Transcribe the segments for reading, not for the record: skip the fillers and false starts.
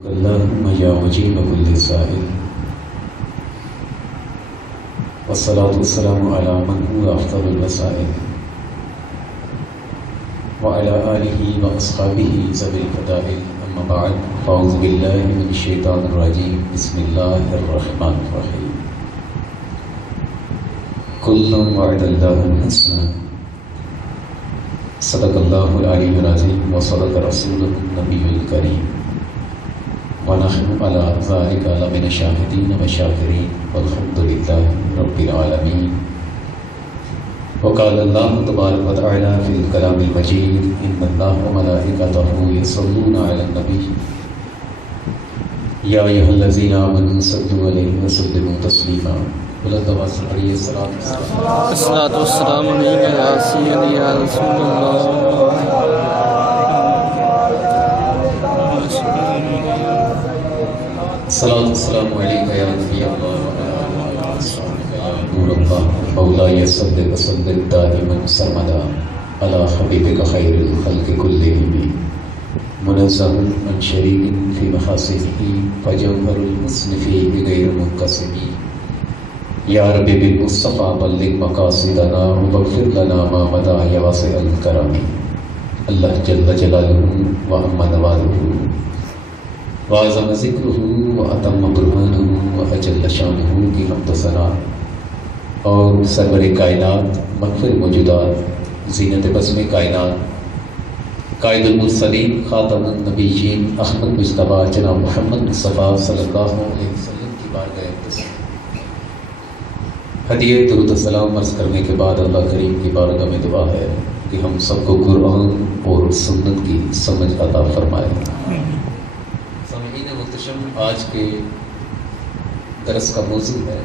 اللهم يا مجيب كل سائل والصلاة والسلام على من هو أفضل الوسائل وعلى آله وأصحابه ذوي الفضائل أما بعد فأعوذ بالله من الشيطان الرجيم بسم الله الرحمن الرحيم كل وعد الله الحسنى صدق الله العلي العظيم وصدق رسوله النبي الكريم ونحن على ذلك لمن الشاهدين والشاكرين والحمد لله رب العالمين. وقال الله تبارك وتعالى في الكلام المجيد إن الله وملائكته يصلون على النبي يا أيها الذين آمنوا صلوا عليه وسلموا تسليما. الصلاة والسلام عليك يا سيدي يا رسول الله. الصلاة والسلام عليك يا نبي الله وعلى آلك يا نور الله. مولاي صل وسلم دائما سرمدا على حبيبك خير الخلق كلهم منزه عن شريك في محاسنه فجوهر الحسن فيه غير منقسم. يا رب بالمصطفى بلغ مقاصدنا واغفر لنا ما مضى يا واسع الكرم. اللہ جل جلالہ وعم نوالہ وعظم ذکرہ واتم برہانہ واجل شانہ کی حمد و ثنا اور سرور کائنات مغفر موجودات زینت بزم کائنات قائد المرسلین خاتم النبیین احمد مصطفیٰ جناب محمد مصطفیٰ صلی اللہ علیہ وسلم کی بارگاہ اقدس ہدیہ درود السلام عرض کرنے کے بعد اللہ کریم کی بارگاہ میں دعا ہے کہ ہم سب کو قرآن اور سنت کی سمجھ عطا فرمائے. سامعین محتشم، آج کے درس کا موضوع ہے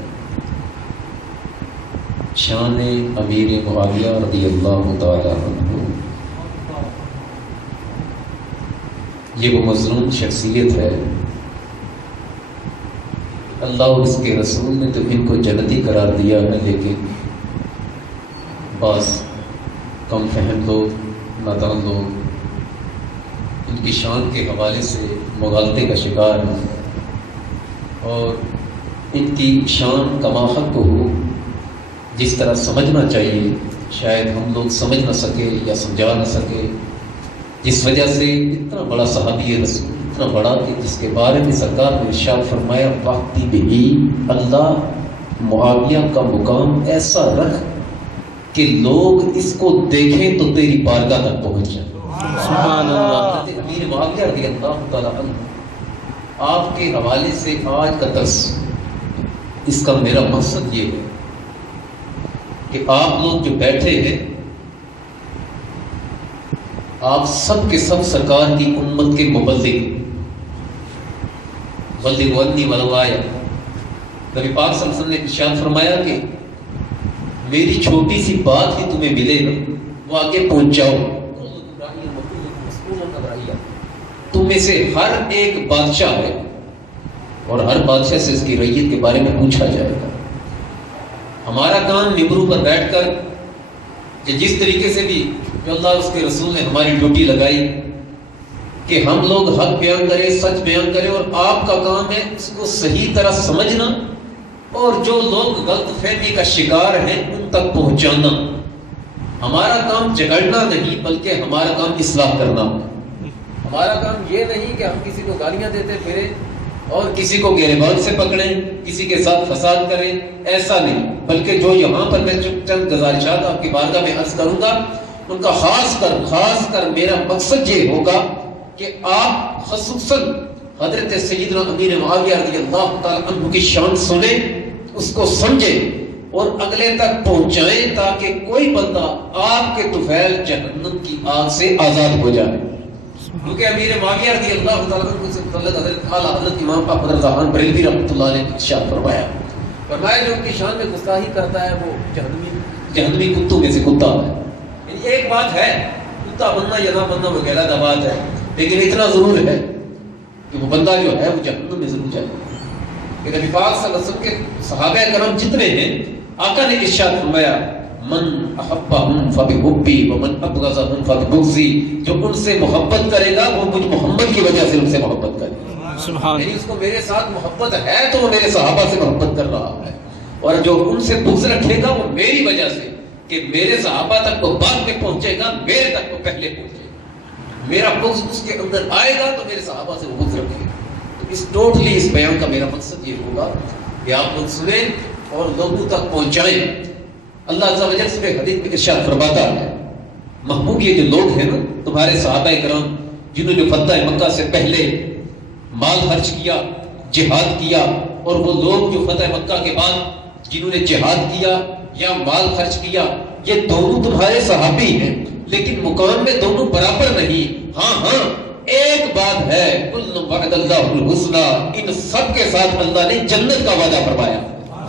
شان امیر معاویہ رضی اللہ تعالی عنہ. یہ وہ مظلوم شخصیت ہے، اللہ اور اس کے رسول نے تو ان کو جنتی قرار دیا ہے، لیکن بعض کم فہم لوگ، نادان لوگ ان کی شان کے حوالے سے مغالطے کا شکار ہیں اور ان کی شان کما حق کو ہو جس طرح سمجھنا چاہیے شاید ہم لوگ سمجھ نہ سکے یا سمجھا نہ سکے، جس وجہ سے اتنا بڑا صحابی رسول، اتنا بڑا کہ جس کے بارے میں سرکار نے ارشاد فرمایا وقتی بھی اللہ معاویہ کا مقام ایسا رکھ کہ لوگ اس کو دیکھیں تو تیری بارگاہ تک پہنچ جائیں. سبحان اللہ. امیر معاویہ رضی اللہ تعالی عنہ، آپ کے حوالے سے آج کا درس، اس کا میرا مقصد یہ ہے کہ آپ لوگ جو بیٹھے ہیں آپ سب کے سب سرکار کی امت کے مبلغ، بلغ عنی ولو آیہ. نبی پاک صلی اللہ علیہ وسلم نے ارشاد فرمایا کہ میری چھوٹی سی بات ہی تمہیں ملے نا، وہ آگے پہنچاؤ. تم میں سے ہر ایک بادشاہ ہے اور ہر بادشاہ سے اس کی رعیت کے بارے میں پوچھا جائے گا. ہمارا کام ممبروں پر بیٹھ کر کہ جس طریقے سے بھی جو اللہ اس کے رسول نے ہماری ڈیوٹی لگائی کہ ہم لوگ حق بیان کریں، سچ بیان کریں، اور آپ کا کام ہے اس کو صحیح طرح سمجھنا اور جو لوگ غلط فہمی کا شکار ہیں ان تک پہنچانا. ہمارا کام جھگڑنا نہیں بلکہ ہمارا کام اصلاح کرنا. ہمارا کام یہ نہیں کہ ہم کسی کو گالیاں دیتے پھریں اور کسی کو گریبان سے پکڑیں، کسی کے ساتھ فساد کریں، ایسا نہیں. بلکہ جو یہاں پر میں چند گزارشات آپ کی بارگاہ میں عرض کروں گا ان کا خاص کر میرا مقصد یہ ہوگا کہ آپ خصوصاً حضرت سیدنا امیر معاویہ رضی اللہ تعالی عنہ کی شان سنیں، اس کو سمجھیں اور اگلے تک پہنچائیں تاکہ کوئی بندہ آپ کے طفیل جہنم کی آگ سے آزاد ہو جائے. کیونکہ امیر معاویہ رضی اللہ تعالی عنہ سے متعلق حضرت اعلیٰ حضرت امام احمد رضا خان بریلوی رحمۃ اللہ علیہ نے ارشاد فرمایا جو ان کی شان میں گستاخی کرتا ہے وہ جہنمی کتوں میں سے کتا ہے. یعنی ایک بات ہے کتا بننا یا نہ بننا وہ علیحدہ بات ہے، لیکن اتنا ضرور ہے کہ وہ بندہ جو ہے وہ جہنم میں ضرور جائے. کہ نبی پاک صلی اللہ علیہ وسلم کے صحابہ کرام جتنے ہیں آقا نے ارشاد فرمایا من احبہم فبحبی ومن ابغضہم فببغضی، جو ان سے محبت کرے گا وہ مجھ محمد کی وجہ سے ان سے محبت کرے گا. سبحان یعنی اس کو میرے ساتھ محبت ہے تو وہ میرے صحابہ سے محبت کر رہا ہے، اور جو ان سے بغض رکھے گا وہ میری وجہ سے کہ میرے صحابہ تک وہ بعد میں پہنچے گا، میرے تک وہ پہلے پہنچے گا، میرا بغض اس کے اندر آئے گا تو میرے صحابہ سے وہ بغض رکھے گا۔ تو اس بیان کا میرا مقصد یہ ہوگا کہ آپ لوگ سنیں اور لوگوں تک پہنچائیں۔ اللہ عز و جل سورہ حدید میں ارشاد فرماتا ہے، محبوب یہ جو لوگ ہیں نا تمہارے صحابہ کرام جنہوں نے فتح مکہ سے پہلے مال خرچ کیا، جہاد کیا، اور وہ لوگ جو فتح مکہ کے بعد جنہوں نے جہاد کیا یا مال خرچ کیا، یہ دونوں تمہارے صحابی ہیں، لیکن مقام میں دونوں برابر نہیں۔ ہاں ایک بات ہے، کل وعد اللہ الحسنی، ان سب کے ساتھ اللہ نے جنت کا وعدہ فرمایا۔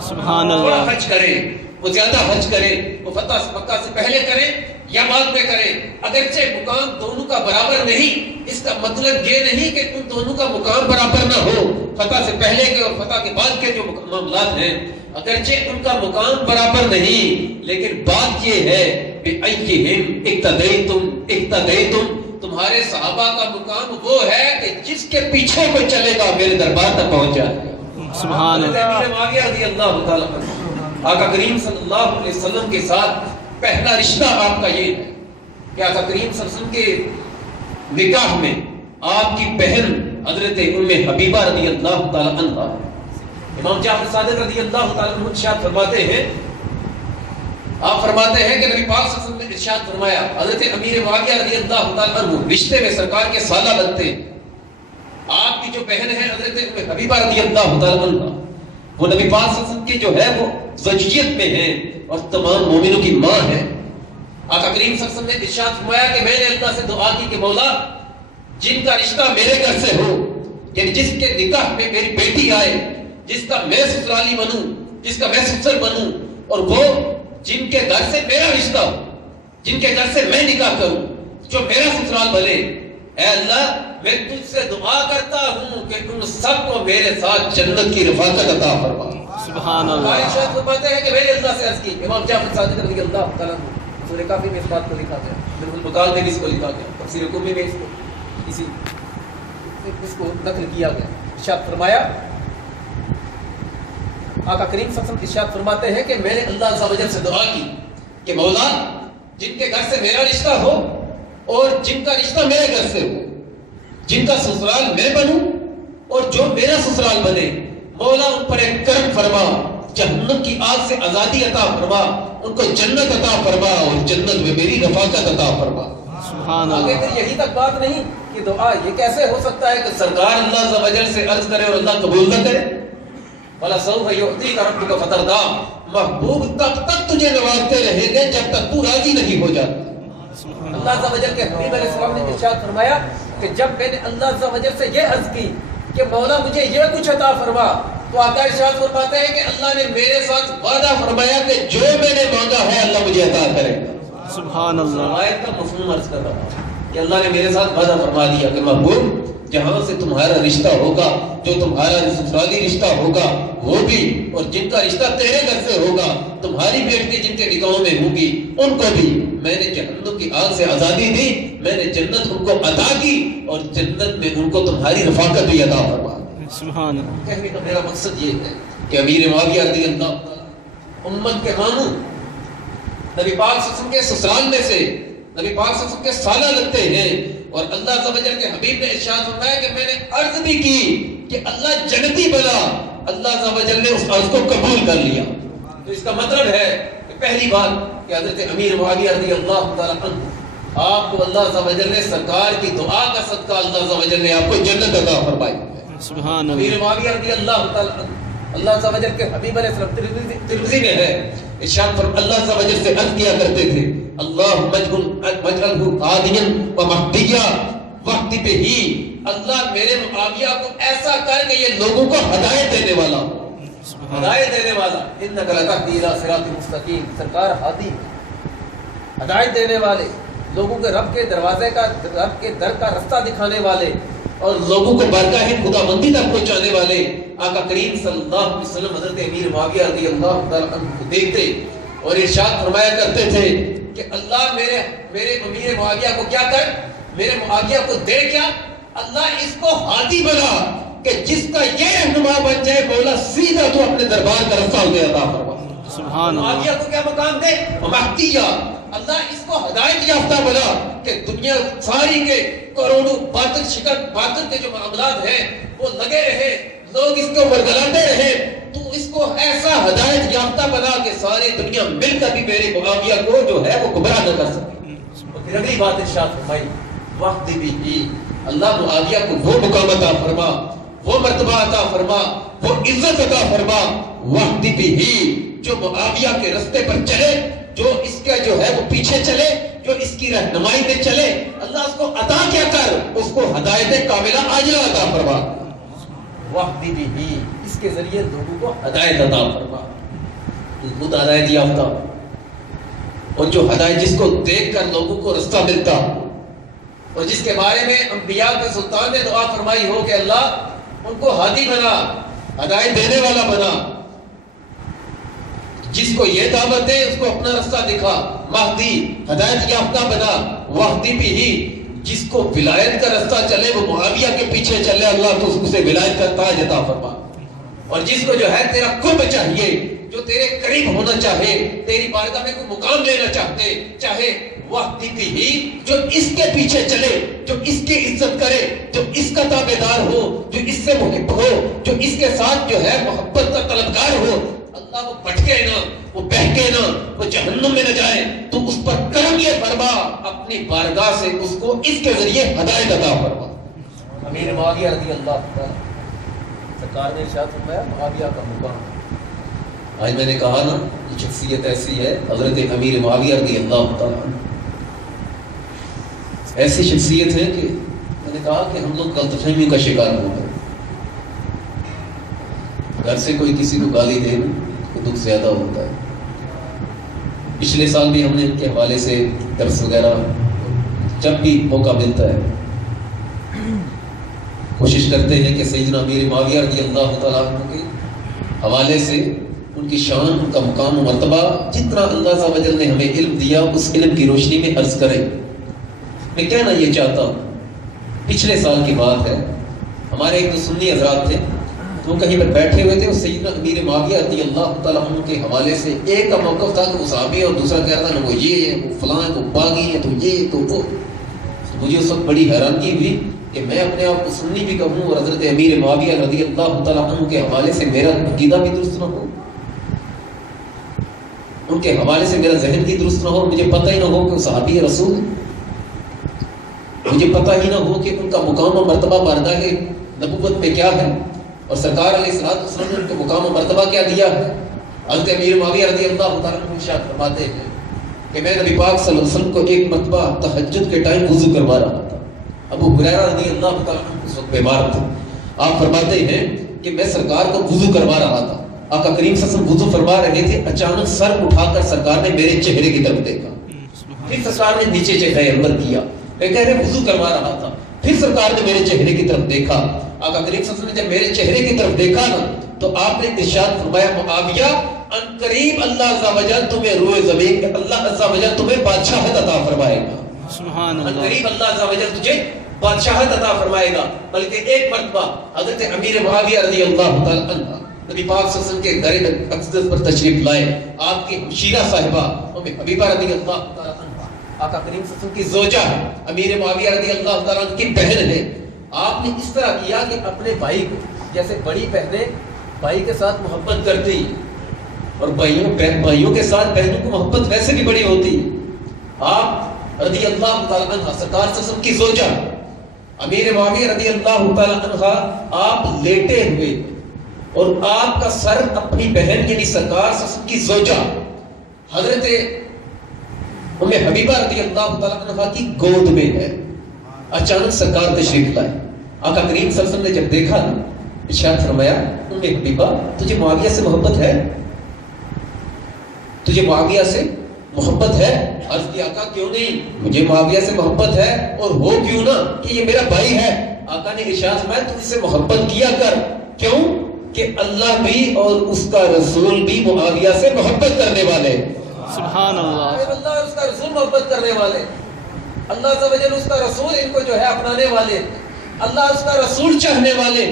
سبحان اللہ۔ تھوڑا خرچ کرے، وہ زیادہ خرچ کرے، وہ فتح مکہ سے پہلے کرے یا بعد میں کرے، اگرچہ مقام دونوں کا برابر نہیں، اس کا مطلب یہ نہیں کہ ان دونوں کا مقام برابر نہ ہو۔ فتح سے پہلے کے اور فتح کے بعد کے جو معاملات ہیں اگرچہ ان کا مقام برابر نہیں، لیکن بات یہ ہے بِأَيِّهِمْ اِقْتَدَيْتُمْ، تمہارے صحابہ کا مقام وہ ہے کہ جس کے پیچھے کوئی چلے گا میرے دربار تک پہنچ جائے گا۔ سبحان اللہ۔ امیر معاویہ رضی اللہ تعالیٰ عنہ، آقا کریم صلی اللہ علیہ وسلم کے ساتھ پہلا رشتہ آپ کا یہ ہے کہ آقا کریم صلی اللہ علیہ وسلم کے نکاح میں آپ کی بہن حضرت ام حبیبہ رضی اللہ تعالیٰ عنہ، امام جعفر صادق رضی اللہ تعالیٰ عنہ ارشاد فرماتے ہیں، آپ فرماتے ہیں کہ نبی پاک صلی اللہ علیہ وسلم نے ارشاد فرمایا، حضرت امیر معاویہ رضی اللہ تعالیٰ عنہ رشتے میں سرکار کے سالہ بنتے ہیں، آپ کی جو بہن ہے حضرت ام حبیبہ رضی اللہ تعالیٰ عنہ، وہ نبی پاک صلی اللہ علیہ وسلم کی جو ہے وہ زوجیت میں ہے اور تمام مومنوں کی ماں ہے۔ آقا کریم صلی اللہ علیہ وسلم نے ارشاد فرمایا کہ میں نے اللہ سے دعا کی کہ مولا جن کا رشتہ میرے گھر سے ہو، یعنی جس کے نکاح میں میری بیٹی آئے، جس کا میں سسرالی بنوں، جس کا میں سسر بنوں، اور وہ جن کے گھر سے میرا رشتہ ہو، جن کے گھر سے میں نکاح کروں، جو میرا سسرال بنے، اے اللہ میں تجھ سے دعا کرتا ہوں کہ تم سب کو میرے ساتھ جنت کی رفاقت عطا فرما۔ سبحان اللہ۔ ارشاد فرماتے ہیں کہ میں نے اللہ سے عرض کی، امام جعفر صادق رضی اللہ تعالیٰ عنہ سورہ کافی میں اس بات کو لکھا گیا، بالکل مقال میں بھی اس کو لکھا گیا، تفسیر قمی میں اس کو نقل کیا گیا۔ ارشاد فرمایا، آقا کریم صلی اللہ علیہ وسلم ارشاد فرماتے ہیں کہ میں نے اللہ عز و جل سے دعا کی کہ مولا جن کے گھر سے میرا رشتہ ہو اور جن کا رشتہ میرے گھر سے ہو، جن کا سسرال میں بنوں اور جو میرا سسرال بنے، مولا ان پر ایک کرم فرما، جہنم کی آگ سے آزادی عطا فرما، ان کو جنت عطا فرما اور جنت میں میری رفاقت عطا فرما۔ سبحان آگے اللہ۔ پھر یہی تک بات نہیں کہ دعا یہ کیسے ہو سکتا ہے کہ سرکار اللہ عز و جل سے عرض کرے اور اللہ قبول نہ کرے؟ وَلَسَوْفَ يُعْطِيكَ رَبُّكَ فَتَرْضَىٰ، محبوب تب تک تجھے نوازتے رہیں گے جب تک تو راضی نہیں ہو جاتا۔ اللہ عز و جل کے حبیب علیہ السلام نے ارشاد فرمایا کہ جب میں نے اللہ عز و جل سے یہ عرض کی کہ مولا مجھے یہ کچھ عطا فرما، تو آقا ارشاد فرماتے ہیں کہ اللہ نے میرے ساتھ وعدہ فرمایا کہ جو میں نے مانگا ہے اللہ مجھے عطا کرے گا۔ سبحان اللہ۔ آیت کا مفہوم عرض کر رہا ہوں کہ اللہ نے میرے ساتھ وعدہ فرما دیا کہ محبوب جہاں سے تمہارا رشتہ ہوگا، جو تمہارا سسرالی رشتہ ہوگا وہ بھی، اور جن کا رشتہ تیرے گھر سے ہوگا، تمہاری بیٹی جن کے نکاحوں میں ہوں گی ان کو بھی میں نے جہنم کی آگ سے آزادی دی، میں نے جنت ان کو عطا کی اور جنت میں ان کو تمہاری رفاقت بھی عطا فرما۔ سبحان اللہ۔ کہنے کا میرا مقصد یہ ہے کہ امیر معاویہ رضی اللہ امت کے مانو نبی پاک صلی اللہ علیہ وسلم کے سسرال میں سے نبی پاک صلی اللہ علیہ وسلم کے سالہ لگتے ہیں، اور اللہ عز و جل کے حبیب نے ارشاد فرمایا کہ میں نے عرض بھی کی کہ اللہ جنتی بنا، اللہ عز و جل نے اس عرض کو قبول کر لیا۔ تو اس کا مطلب ہے کہ پہلی بات کہ حضرت امیر معاویہ رضی اللہ تعالیٰ عنہ آپ کو اللہ عز و جل نے سرکار کی دعا کا صدقہ اللہ عز و جل نے آپ کو جنت عطا فرمائی۔ سبحان امیر اللہ۔ معاویہ رضی اللہ تعالیٰ عنہ اللہ عز و جل کے حبیب علیہ السلام ترمذی میں ہے، ارشاد فرمایا اللہ عز و جل سے عرض کیا کرتے تھے، اللہم اجعلہ ہادیا و مہدیا وقت پہ ہی، اللہ میرے معاویہ کو ایسا کر کہ یہ لوگوں کو ہدایت دینے والا ہو، ہدایت دینے والا۔ انک لتہدی الی صراط مستقیم، سرکار ہادی ہدایت دینے والے، لوگوں کے رب کے دروازے کا، رب کے در کا رستہ دکھانے والے اور لوگوں کو بارگاہ خدا بندی تک پہنچانے والے آقا کریم صلی اللہ علیہ وسلم حضرت امیر معاویہ رضی اللہ تعالیٰ عنہ کو دیکھتے اور ارشاد فرمایا کرتے تھے کہ اللہ میرے امیر معاویہ کو کیا کر، میرے معاویہ کو دے کیا، اللہ اس کو ہادی بنا، کہ جس کا یہ رہنما بن جائے مولا سیدھا تو اپنے دربار کا رستہ اسے عطا فرما. سبحان اللہ. معاویہ کو کیا مقام دے؟ مہدیہ. اللہ اس کو ہدایت یافتہ بنا کہ دنیا ساری کے کروڑوں باطل شکن باطل کے جو معاملات ہیں وہ لگے رہے, لوگ اس کو ورگلاتے رہے, تو اس کو ایسا ہدایت یافتہ بنا کہ ساری دنیا مل کر بھی میرے معاویہ کو جو ہے وہ گمراہ نہ کر سکے. اور پھر اگلی بات ارشاد فرمائی وقت بھی اللہ معاویہ کو وہ مقام عطا فرما, وہ مرتبہ عطا فرما, وہ عزت عطا فرما. وقت بھی جو معاویہ کے رستے پر چلے, جو اس کا جو ہے وہ پیچھے چلے, جو اس کی رہنمائی میں چلے, اللہ اس کو عطا کیا کر اس کو ہدایت کاملہ عاجلہ عطا فرما. وقت بھی اس کے ذریعے لوگوں کو ہدایت عطا فرما. خود ہدایت یافتہ اور جو ہدایت جس کو دیکھ کر لوگوں کو رستہ ملتا اور جس کے بارے میں انبیاء کے سلطان نے دعا فرمائی ہو کہ اللہ ان کو ہادی بنا, ہدایت دینے والا بنا. جس کو یہ دعوت دے اس کو اپنا رستہ دکھا, مہدی ہدایت یافتہ بنا. وہدی بھی جس کو ولایت کا رستہ چلے وہ معاویہ کے پیچھے چلے, اللہ تو اسے ولایت کا تاج عطا فرما. اور جس کو جو ہے تیرا قرب چاہیے, جو تیرے قریب ہونا چاہے, تیری بارگاہ میں کوئی مقام لینا چاہے وہدی بھی جو اس کے پیچھے چلے, جو اس کی عزت کرے, جو اس کا تابعدار ہو, جو اس سے محب ہو, جو اس کے ساتھ جو ہے محبت کا طلبگار ہو, اللہ وہ بھٹکے نہ, وہ بہکے نہ, وہ جہنم میں نہ جائے. تو اس پر کرم یہ فرما اپنی بارگاہ سے اس کو اس کے ذریعے ہدایت عطا فرما. امیر معاویہ رضی اللہ تعالی سرکار نے ارشاد فرمایا معاویہ کا مقام. آج میں نے کہا نا یہ شخصیت ایسی ہے حضرت امیر معاویہ رضی اللہ تعالی ایسی شخصیت ہے کہ میں نے کہا کہ ہم لوگ غلط فہمیوں کا شکار ہو گئے. گھر سے کوئی کسی کو گالی دے تو دکھ زیادہ ہوتا ہے. پچھلے سال بھی ہم نے ان کے حوالے سے درس وغیرہ جب بھی موقع ملتا ہے کوشش کرتے ہیں کہ سیدنا امیر معاویہ رضی اللہ تعالیٰ عنہ کے حوالے سے ان کی شان, ان کا مقام و مرتبہ جتنا اللہ عز و جل نے ہمیں علم دیا اس علم کی روشنی میں عرض کریں. میں کہنا یہ چاہتا ہوں, پچھلے سال کی بات ہے, ہمارے ایک سنی حضرات تھے, تو کہیں پر بیٹھے ہوئے تھے, وہ سیدنا امیر معاویہ رضی اللہ تعالیٰ عنہ کے حوالے سے ایک کا موقف تھا کہ وہ صحابی اور دوسرا کہہ رہا تھا نا وہ یہ ہے, وہ فلاں ہے, وہ باغی ہے, تو یہ تو وہ. مجھے اس وقت بڑی حیرانگی ہوئی کہ میں اپنے آپ کو سنی بھی کہوں اور حضرت امیر معاویہ رضی اللہ تعالیٰ عنہ کے حوالے سے میرا عقیدہ بھی درست نہ ہو, ان کے حوالے سے میرا ذہن بھی درست نہ ہو, مجھے پتہ ہی نہ ہو کہ وہ صحابی رسول, مجھے پتہ ہی نہ ہو کہ ان کا مقام و مرتبہ بارگاہ نبوت میں کیا ہے, اور سرکار علیہ السلام نے ان کو مقام و مرتبہ کیا دیا ہے. حضرت امیر معاویہ رضی اللہ تعالیٰ عنہ ارشاد فرماتے ہیں کہ میں نبی پاک صلی اللہ علیہ وسلم کو ایک مرتبہ تہجد کے ٹائم وضو کروا رہا تھا. ابو ہریرہ رضی اللہ تعالیٰ عنہ اس وقت بیمار تھے. آپ فرماتے ہیں کہ میں سرکار کو وضو کروا رہا تھا, آقا کریم صلی اللہ علیہ وسلم وضو فرما رہے تھے, اچانک سر اٹھا کر سرکار نے میرے چہرے کی طرف دیکھا, پھر سرکار نے نیچے چہرہ انور کیا. میں کہہ رہے وضو کروا رہا تھا, پھر سرکار نے میرے چہرے کی طرف دیکھا. آقا کریم صلی اللہ علیہ وسلم نے جب میرے چہرے کی طرف دیکھا نا تو آپ نے ارشاد فرمایا معاویہ ان قریب اللہ عز و جل تمہیں روئے زمین کہ اللہ عز و جل تمہیں بادشاہت عطا فرمائے گا. سبحان اللہ. ان قریب اللہ عز و جل تجھے بادشاہت عطا فرمائے گا. بلکہ ایک مرتبہ حضرت امیر معاویہ رضی اللہ تعالی عنہ نبی پاک صلی اللہ علیہ وسلم کے در اقدس پر تشریف لائے. آپ کی ہمشیرہ صاحبہ ام حبیبہ رضی اللہ تعالی عنہ آقا کریم صلی اللہ علیہ وسلم کی زوجہ امیر معاویہ رضی اللہ تعالی عنہ کی بہن ہے. آپ نے اس طرح کیا کہ اپنے بھائی کو جیسے بڑی بہنیں بھائی کے ساتھ محبت کرتی اور بھائیوں کے ساتھ بہنوں کو محبت ویسے بھی بڑی ہوتی. آپ رضی اللہ تعالی عنہ سرکار صلی اللہ علیہ وسلم کی زوجہ امیر معاویہ رضی اللہ تعالی عنہ آپ لیٹے ہوئے اور آپ کا سر اپنی بہن یعنی سرکار صلی اللہ علیہ وسلم کی زوجہ حضرت ام حبیبہ رضی اللہ تعالی عنہ کی گود میں ہے. اچانک سرکار تشریف لائے. آقا کریم صلی اللہ علیہ وسلم نے جب دیکھا نا ارشاد فرمایا ام حبیبہ تجھے معاویہ سے محبت ہے, تجھے معاویہ سے محبت ہے؟ عرض کی آقا کیوں نہیں, مجھے معاویہ سے محبت ہے اور ہو کیوں نہ کہ یہ میرا بھائی ہے. آقا نے ارشاد فرمایا تو اس سے محبت کیا کر. کیوں کہ اللہ بھی اور اس کا رسول بھی معاویہ سے محبت کرنے والے. سبحان اللہ. اللہ اور اس کا رسول محبت کرنے والے, اللہ عز و جل اس کا رسول ان کو جو ہے اپنانے والے, اللہ اس کا رسول چاہنے والے.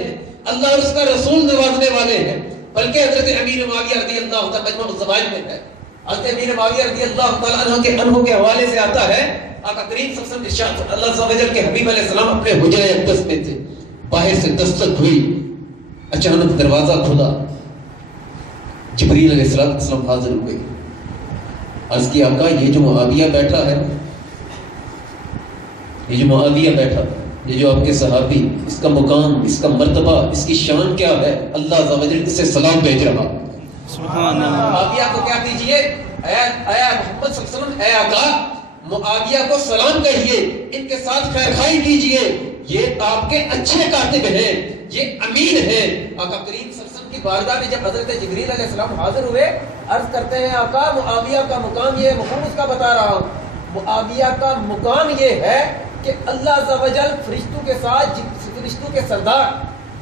اللہ اور اس کا رسول نوازنے والے ہیں، بلکہ حضرت امیر معاویہ رضی اللہ تعالیٰ مجموع الزوائد میں ہے، حضرت امیر معاویہ رضی اللہ تعالیٰ عنہ کے حوالے سے آتا ہے، آقا کریم صلی اللہ علیہ وسلم ارشاد، اللہ عز و جل کے حبیب علیہ السلام اپنے حجرہ اقدس میں تھے، باہر سے دستک ہوئی، اچانک دروازہ کھلا، جبریل علیہ السلام حاضر ہوئے، عرض کی آقا یہ جو معاویہ بیٹھا ہے، یہ جو معاویہ بیٹھا، یہ جو آپ کے صحابی، اس کا مقام، اس کا مرتبہ، اس کی شان کیا ہے؟ اللہ عز و جل اسے سلام بھیج رہا۔ سبحان اللہ۔ معاویہ کو کیا دیجئے؟ اے محمد صلی اللہ علیہ وسلم، اے آقا معاویہ کو سلام کہیے، ان کے ساتھ خیر خائی کیجئے، یہ آپ کے اچھے کاتب ہیں، یہ امین ہیں۔ آقا کریم صلی اللہ علیہ وسلم کی بارگاہ میں جب حضرت جبریل علیہ السلام حاضر ہوئے، عرض کرتے ہیں آقا معاویہ کا مقام یہ، مقام اس کا بتا رہا ہوں، معاویہ کا مقام یہ ہے کہ اللہ عز و جل فرشتوں کے ساتھ، فرشتوں کے سردار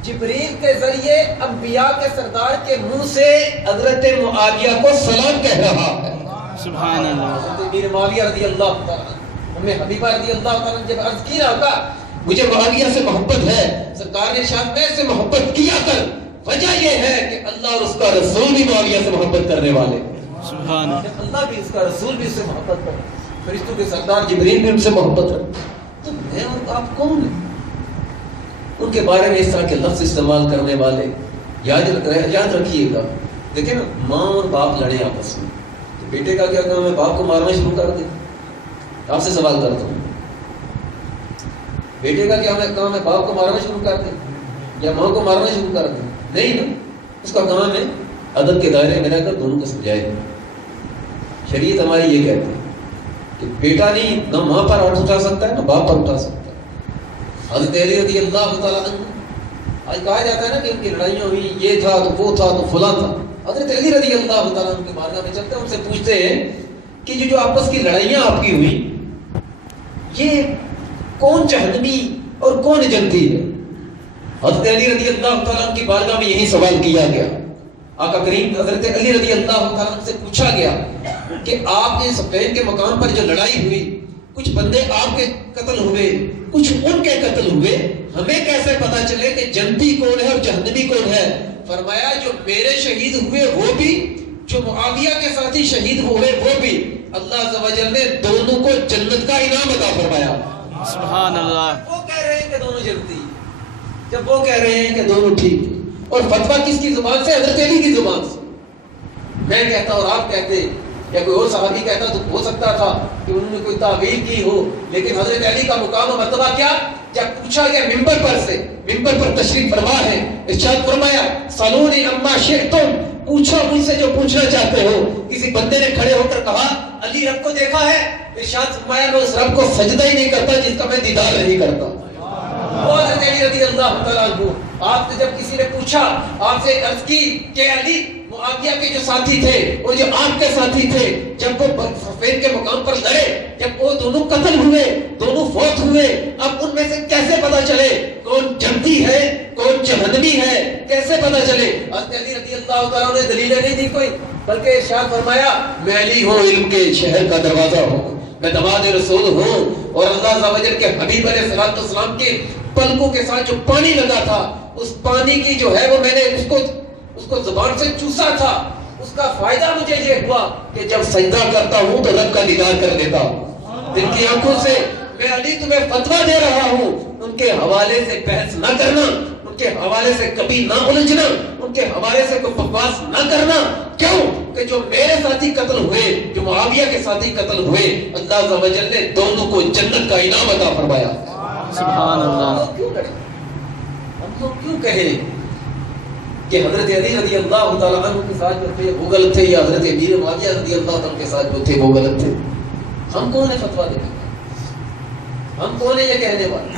جبریل کے ذریعے انبیاء کے سردار کے منہ سے حضرت معاویہ کو سلام کہہ رہا ہے۔ سبحان اللہ۔ حضرت امیر معاویہ رضی اللہ تعالیٰ عنہ حبیبہ رضی اللہ تعالیٰ نے جب عرض کی رہا ہوگا مجھے معاویہ سے محبت ہے، سرکار نے ارشاد میں سے محبت کیا کر، وجہ یہ ہے کہ اللہ اور اس کا رسول بھی معاویہ سے محبت کرنے والے، سبحان اللہ۔ اللہ بھی اس کا رسول بھی اس سے محبت کرے، فرشتوں کے سردار جبریل بھی ان سے محبت کرتے، تو میں اور آپ کون ہیں ان کے بارے میں اس طرح کے لفظ استعمال کرنے والے؟ یاد رکھیے گا، دیکھیں نا ماں اور باپ لڑے آپس میں، تو بیٹے کا کیا کام ہے؟ باپ کو مارنا شروع کر دے۔ آپ سے سوال کرتا ہوں، بیٹے کا کیا کام ہے؟ باپ کو مارنا شروع کر دے یا ماں کو مارنا شروع کر دے؟ نہیں نا، اس کا کام ہے ادب کے دائرے میں رہ کر دونوں کو سمجھائے۔ شریعت ہماری یہ کہتی ہے کہ بیٹا نہیں نہ ماں پر ہاتھ اٹھا سکتا ہے نہ باپ پر اٹھا سکتا ہے۔ حضرت علی رضی اللہ تعالیٰ عنہ، آج کہا جاتا ہے نا کہ ان کی لڑائیاں ہوئی، یہ تھا تو وہ تھا تو فلاں تھا، حضرت علی رضی اللہ تعالیٰ عنہ کے بارگاہ میں چلتے ہیں، ان سے پوچھتے ہیں کہ جو آپس کی لڑائیاں آپ کی ہوئی، یہ کون جہنمی اور کون جنتی ہے؟ حضرت علی رضی اللہ تعالیٰ عنہ کی بارگاہ میں یہی سوال کیا گیا۔ آقا کریم حضرت علی رضی اللہ تعالیٰ عنہ سے پوچھا گیا کہ آپ کے صفین کے مقام پر جو لڑائی ہوئی، کچھ بندے آپ کے قتل ہوئے، کچھ ان کے قتل ہوئے، ہمیں کیسے پتا چلے کہ جنتی کون ہے اور جہنمی کون ہے؟ فرمایا جو میرے شہید ہوئے وہ بھی، جو معاویہ کے ساتھی شہید ہوئے وہ بھی، اللہ عز و جل نے دونوں کو جنت کا انعام عطا فرمایا۔ سبحان اللہ۔ وہ کہہ رہے ہیں کہ دونوں جنتی، جب وہ کہہ رہے ہیں کہ دونوں ٹھیک، اور فتویٰ کس کی زبان سے؟ حضرت علی کی زبان سے۔ میں کہتا اور آپ کہتے یا کوئی اور صحابی کہتا تو ہو سکتا تھا کہ انہوں نے کوئی تعویل کی ہو، لیکن حضرت علی کا مقام و مرتبہ کیا؟ جب پوچھا گیا ممبر پر سے، ممبر پر تشریف فرما ہے، ارشاد فرمایا سالونی اما شئتم، پوچھو مجھ سے جو پوچھنا چاہتے ہو۔ کسی بندے نے کھڑے ہو کر کہا علی رب کو دیکھا ہے؟ ارشاد فرمایا میں اس رب کو سجدہ ہی نہیں کرتا جس کا میں دیدار نہیں کرتا۔ وہ حضرت علی رضی اللہ تعالیٰ عنہ، آپ سے جب کسی نے پوچھا، آپ سے عرض کی کہ علی معاویہ کے جو ساتھی تھے اور جو آپ کے ساتھی تھے، جب وہ صفین کے مقام پر لڑے، جب وہ دونوں قتل ہوئے، دونوں فوت ہوئے، اب ان میں سے کیسے پتا چلے کون جنتی ہے کون جہنمی ہے؟ کیسے پتا چلے؟ حضرت علی رضی اللہ تعالیٰ نے دلیلیں نہیں دی کوئی، بلکہ ارشاد فرمایا میں علی ہوں، علم کے شہر کا دروازہ ہوں، میں دماد رسول ہوں، اور اللہ عز و جل کے حبیب علیہ السلام کے پلکوں کے ساتھ جو پانی لگا تھا، اس پانی کی جو ہے وہ میں نے اس کو زبان سے چوسا تھا، اس کا فائدہ مجھے یہ ہوا کہ جب سجدہ کرتا ہوں تو رب کا دیدار کر لیتا ہوں۔ دل کی آنکھوں سے میں علی تمہیں فتویٰ دے رہا ہوں، ان کے حوالے سے بحث نہ کرنا، ان کے حوالے سے کبھی نہ الجھنا، ان کے حوالے سے کوئی بکواس نہ کرنا۔ کیوں کہ جو میرے ساتھی قتل ہوئے، جو معاویہ کے ساتھی قتل ہوئے، اللہ عز و جل نے دونوں کو جنت کا انعام عطا فرمایا۔ سبحان اللہ۔ ہم لوگ کیوں کہیں کہ حضرت علی رضی اللہ تعالیٰ عنہ کے ساتھ جو تھے وہ غلط تھے، یا حضرت امیر معاویہ رضی اللہ عنہ کے ساتھ جو تھے وہ غلط تھے؟ ہم کون ہیں فتویٰ دینے والے؟ ہم کون ہیں یہ کہنے والے؟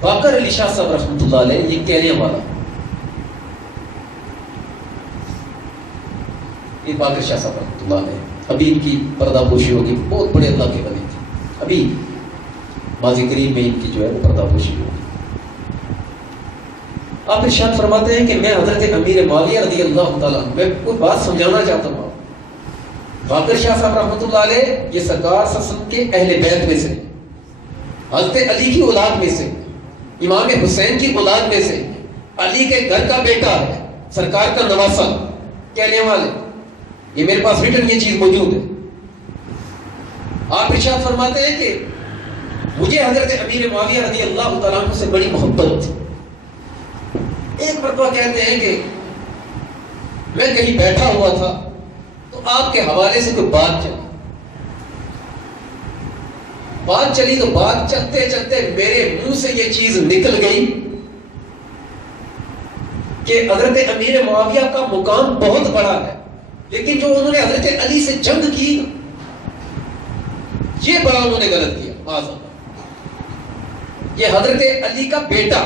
باقر علی شاہ صاحب رحمۃ اللہ علیہ یہ کہنے والا، یہ باقر شاہ صاحب رحمۃ اللہ علیہ، ابھی ان کی پردہ پوشی ہوگی، بہت بڑے اللہ کے ولی تھے، ابھی ماضی قریب میں ان کی جو ہے وہ پردہ پوشی ہوگی۔ آپ ارشاد فرماتے ہیں کہ میں حضرت امیر معاویہ رضی اللہ تعالیٰ عنہ، میں کوئی بات سمجھانا چاہتا ہوں۔ باقر شاہ صاحب رحمۃ اللہ علیہ یہ سرکار صلی اللہ علیہ وسلم کے اہل بیت میں سے، حضرت علی کی اولاد میں سے، امام حسین کی اولاد میں سے، علی کے گھر کا بیٹا ہے، سرکار کا نواسہ کہنے والے، یہ میرے پاس ریٹن یہ چیز موجود ہے۔ آپ ارشاد فرماتے ہیں کہ مجھے حضرت امیر معاویہ رضی اللہ تعالیٰ عنہ سے بڑی محبت تھی۔ ایک مرتبہ کہتے ہیں کہ میں کہیں بیٹھا ہوا تھا تو آپ کے حوالے سے کوئی بات چلی تو بات چلتے چلتے میرے منہ سے یہ چیز نکل گئی کہ حضرت امیر معاویہ کا مقام بہت بڑا ہے، لیکن جو انہوں نے حضرت علی سے جنگ کی یہ بڑا انہوں نے غلط کیا۔ یہ حضرت علی کا بیٹا،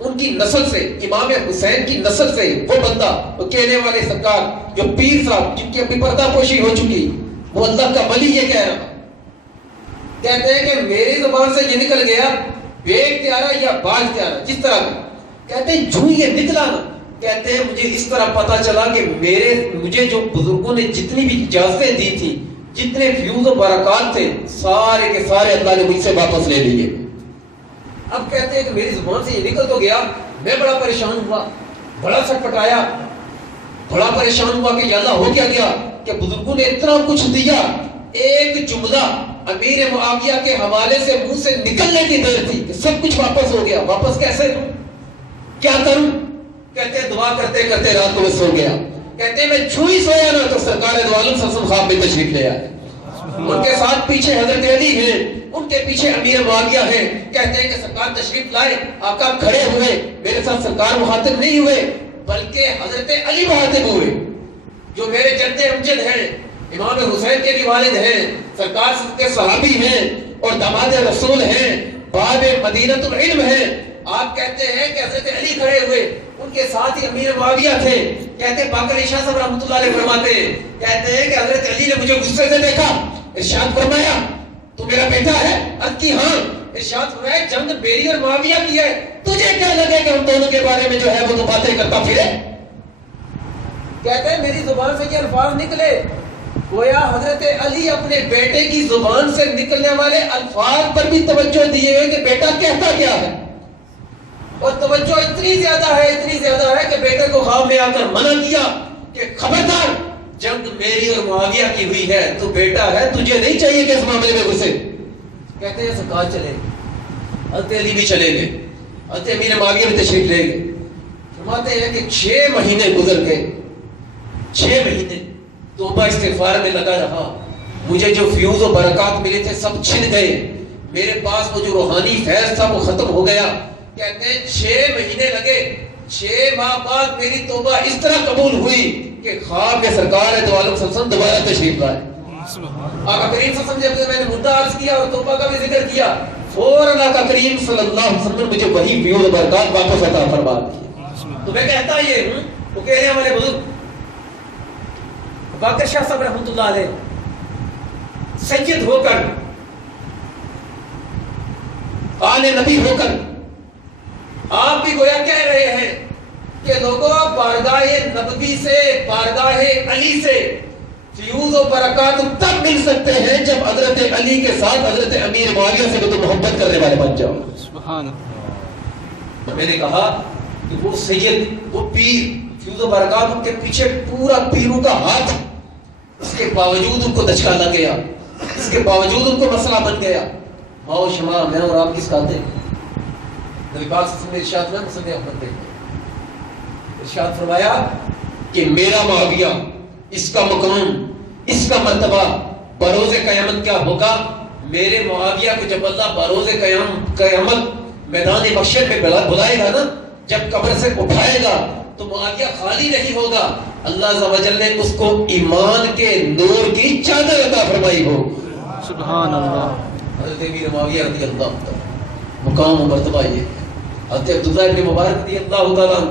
ان کی نسل سے، امام حسین کی نسل سے وہ بندہ، وہ کہنے والے سرکار جو پیر صاحب جن کی اپنی پردہ پوشی ہو چکی، وہ اللہ کا ولی یہ کہہ رہا، کہتے ہیں کہ میری زبان سے یہ نکل گیا بیگ تیارا یا باز تیارا، جس طرح کہتے ہیں جو یہ نکلا نا، کہتے ہیں مجھے اس طرح پتا چلا کہ مجھے جو بزرگوں نے جتنی بھی اجازتیں دی تھی، جتنے فیوز و برکات تھے، سارے کے سارے اللہ نے مجھ سے واپس لے لیے۔ اب کہتے ہیں کہ میری زبان سے یہ نکل تو گیا، میں بڑا پریشان ہوا، بڑا سٹپٹایا، بڑا پریشان ہوا کہ یا اللہ ہو کیا گیا کہ بزرگوں نے اتنا کچھ دیا، ایک جملہ امیر معاویہ کے حوالے سے منہ سے نکلنے کی دیر تھی کہ سب کچھ واپس ہو گیا، واپس کیسے دوں، کیا کروں؟ کہتے ہیں دعا کرتے کرتے رات کو میں سو گیا، کہتے ہیں میں چھو ہی سویا نا تو سرکار دو عالم صلی اللہ علیہ وسلم خواب میں تشریف لے آئے، ان کے ساتھ پیچھے حضرت علی ہیں، ان کے پیچھے امیر معاویہ ہیں، کہتے ہیں کہ سرکار تشریف لائے، آقا کھڑے ہوئے، میرے ساتھ سرکار مخاطب نہیں ہوئے بلکہ حضرت علی مخاطب ہوئے جو میرے جد امجد ہیں، امام حسین کے بھی والد ہیں، سرکار کے صحابی ہیں اور داماد رسول ہیں، باب مدینۃ العلم ہیں۔ آپ کہتے ہیں کہ حضرت علی کھڑے ہوئے، ان کے ساتھ ہی امیر معاویہ تھے، کہتے ہیں باقر علی شاہ صاحب رحمۃ اللہ علیہ فرماتے ہیں، کہتے ہیں کہ حضرت علی نے مجھے غصے سے دیکھا، ارشاد فرمایا تو میرا بیٹا ہے؟ عرض کی ہاں۔ ارشاد فرمایا جنگ میری اور معاویہ کی ہے، تجھے کیا لگے کہ ہم دونوں کے بارے میں جو ہے وہ تو باتیں کرتا پھرے؟ کہتے ہیں میری زبان سے یہ الفاظ نکلے، گویا حضرت علی اپنے بیٹے کی زبان سے نکلنے والے الفاظ پر بھی توجہ دیے ہوئے کہ بیٹا کہتا کیا ہے، اور توجہ اتنی زیادہ ہے کہ بیٹے کو خواب میں آ کر منع کیا کہ خبردار جنگ میری اور معاویہ کی ہوئی ہے، تو بیٹا ہے تجھے نہیں چاہیے کہ اس معاملے میں گھسے۔ کہتے ہیں سرکار چلے، حضرت علی بھی چلے گئے، حضرت امیر معاویہ بھی تشریف لے گئے۔ فرماتے ہیں کہ 6 مہینے گزر گئے، 6 مہینے توبہ استغفار میں لگا رہا، مجھے جو فیوز و برکات ملے تھے سب چھن گئے، میرے پاس وہ جو روحانی فیض تھا وہ ختم ہو گیا۔ کہتے ہیں 6 مہینے لگے، 6 ماہ بعد میری توبہ اس طرح قبول ہوئی کہ خواب میں سرکار دو عالم صلی اللہ علیہ وسلم دوبارہ تشریف لائے۔ آقا کریم صلی اللہ علیہ وسلم جب میں نے مدعا عرض کیا اور توبہ کا بھی ذکر کیا، فوراً آقا کریم صلی اللہ علیہ وسلم مجھے وہی فیوز و برکات واپس عطا فرما دی۔ تو میں کہتا یہ ہوں، وہ کہہ رہے ہیں ہمارے بزرگ باقر شاہ صاحب رحمۃ اللہ علیہ، سید ہو کر، آل نبی ہو کر آپ بھی گویا کہہ رہے ہیں کہ لوگوں بارگاہ نبوی سے، بارگاہ علی سے فیوز و برکات تب مل سکتے ہیں جب حضرت علی کے ساتھ حضرت امیر معاویہ سے تو محبت کرنے والے بن جاؤ۔ سبحان اللہ۔ میں نے کہا کہ وہ سید، وہ پیر، فیوز و برکات ان کے پیچھے پورا پیروں کا ہاتھ، اس کے باوجود ان کو دھچکا لگ گیا، اس کے باوجود ان کو مسئلہ بن گیا۔ ماؤ شما میں اور آپ کس کہتے ہیں؟ نبی پاک صلی اللہ علیہ وسلم ارشاد فرمایا، مسلم احمد دیکھیں، ارشاد فرمایا کہ میرا معاویہ، اس کا مقام، اس کا مرتبہ بروز قیامت کیا ہوگا؟ میرے معاویہ کو جب اللہ بروز قیامت میدان محشر میں بلائے گا نا، جب قبر سے اٹھائے گا تو معاویہ خالی نہیں ہوگا، اللہ عز و جل نے اس کو ایمان کے نور کی چادر عطا فرمائی ہو۔ سبحان اللہ۔ حضرت امیر معاویہ رضی اللہ تعالیٰ مقام و مرتبہ یہ ہے۔ حضرت عبداللہ ابن مبارک رضی اللہ تعالیٰ،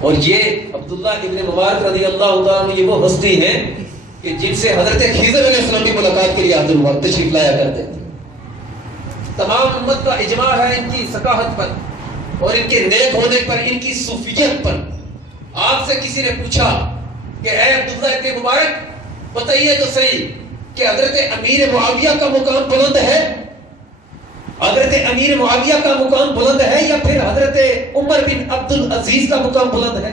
اور یہ عبداللہ ابن مبارک رضی اللہ تعالیٰ یہ وہ ہستی ہیں کہ جن سے حضرت خضر علیہ السلام کی ملاقات کے لیے حاضر ہوا، تشریف لایا کرتے تھے۔ تمام امت کا اجماع ہے ان کی ثقافت پر اور ان کے نیک ہونے پر، ان کی صوفیت پر۔ آپ سے کسی نے پوچھا کہ اے عبداللہ ابن مبارک بتائیے تو صحیح کہ حضرت امیر معاویہ کا مقام بلند ہے؟ حضرت امیر معاویہ کا مقام بلند ہے یا پھر حضرت عمر بن عبد العزیز کا مقام بلند ہے؟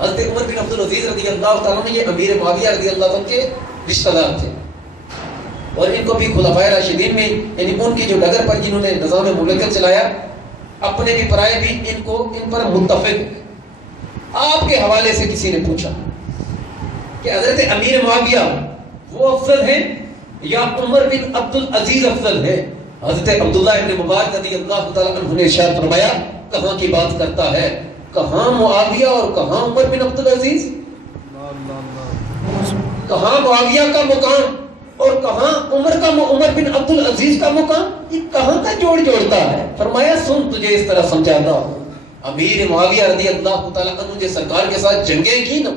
حضرت عمر بن عبد العزیز رضی اللہ تعالیٰ عنہ یہ امیر معاویہ رضی اللہ عنہ کے رشتہ دار تھے، اور ان کو بھی خلفائے راشدین میں یعنی ان کی جو ڈگر پر جنہوں نے نظام مملکت چلایا، اپنے بھی پرائے بھی ان پر متفق۔ آپ کے حوالے سے کسی نے پوچھا کہ حضرت امیر معاویہ وہ افضل ہیں یا عمر بن عبد العزیز افضل ہے؟ حضرت عبداللہ ابن مبارک رضی اللہ تعالیٰ عنہ نے ارشاد فرمایا، کہاں کی بات کرتا ہے، کہاں معاویہ اور کہاں عمر بن عبد العزیز؟ کہاں معاویہ کا مقام اور کہاں عمر بن عبد العزیز کا مقام؟ یہ کہاں کا جوڑ جوڑتا ہے؟ فرمایا سن تجھے اس طرح سمجھاتا ہوں، امیر معاویہ رضی اللہ تعالیٰ عنہ نے سرکار کے ساتھ جنگیں کی نا،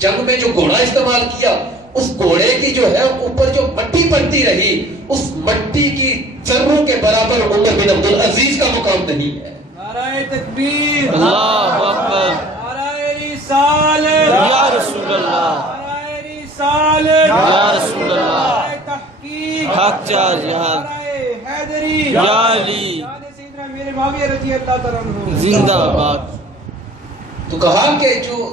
جنگ میں جو گھوڑا استعمال کیا، اس گھوڑے کی جو ہے اوپر جو مٹی پڑتی رہی، اس مٹی کی ذروں کے برابر عمر بن عبد العزیز کا مقام نہیں ہے۔ نعرہ تکبیر، اللہ اکبر، نعرہ رسالت یا رسول اللہ، نعرہ رسالت یا رسول اللہ، نعرہ تحقیق حق چار جہاد، نعرہ حیدری یا علی، جان سیدنا امیر معاویہ رضی اللہ تعالیٰ عنہ زندہ باد۔ تو کہا کہ جو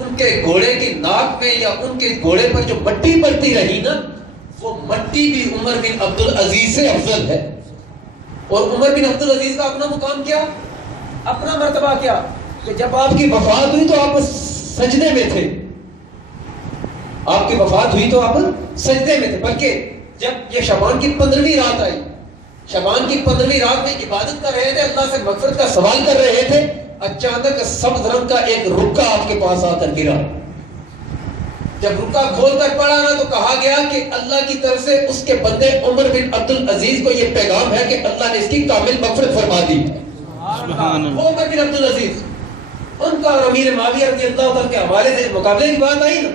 ان کے گھوڑے کی ناک میں یا ان کے گھوڑے پر جو مٹی پڑتی رہی نا، وہ مٹی بھی عمر بن عبد العزیز سے افضل ہے۔ اور عمر بن عبد العزیز کا اپنا مقام کیا، اپنا مرتبہ کیا، کہ جب آپ کی وفات ہوئی تو آپ سجدے میں تھے، آپ کی وفات ہوئی تو آپ سجدے میں تھے، بلکہ جب یہ شعبان کی 15ویں رات آئی، شعبان کی 15ویں رات میں عبادت کر رہے تھے، اللہ سے مغفرت کا سوال کر رہے تھے، اچانک سبز رنگ کا ایک رکا آپ کے پاس آ کر گرا۔ جب رکا کھول کر پڑا نا تو کہا گیا کہ اللہ کی طرف سے اس کے بندے عمر بن عبد العزیز کو یہ پیغام ہے کہ اللہ نے اس کی کامل مغفرت فرما دی۔ سبحان اللہ، وہ عمر بن عبد العزیز، ان کا اور امیر معاویہ رضی اللہ تعالیٰ کے حوالے سے مقابلے کی بات آئی نا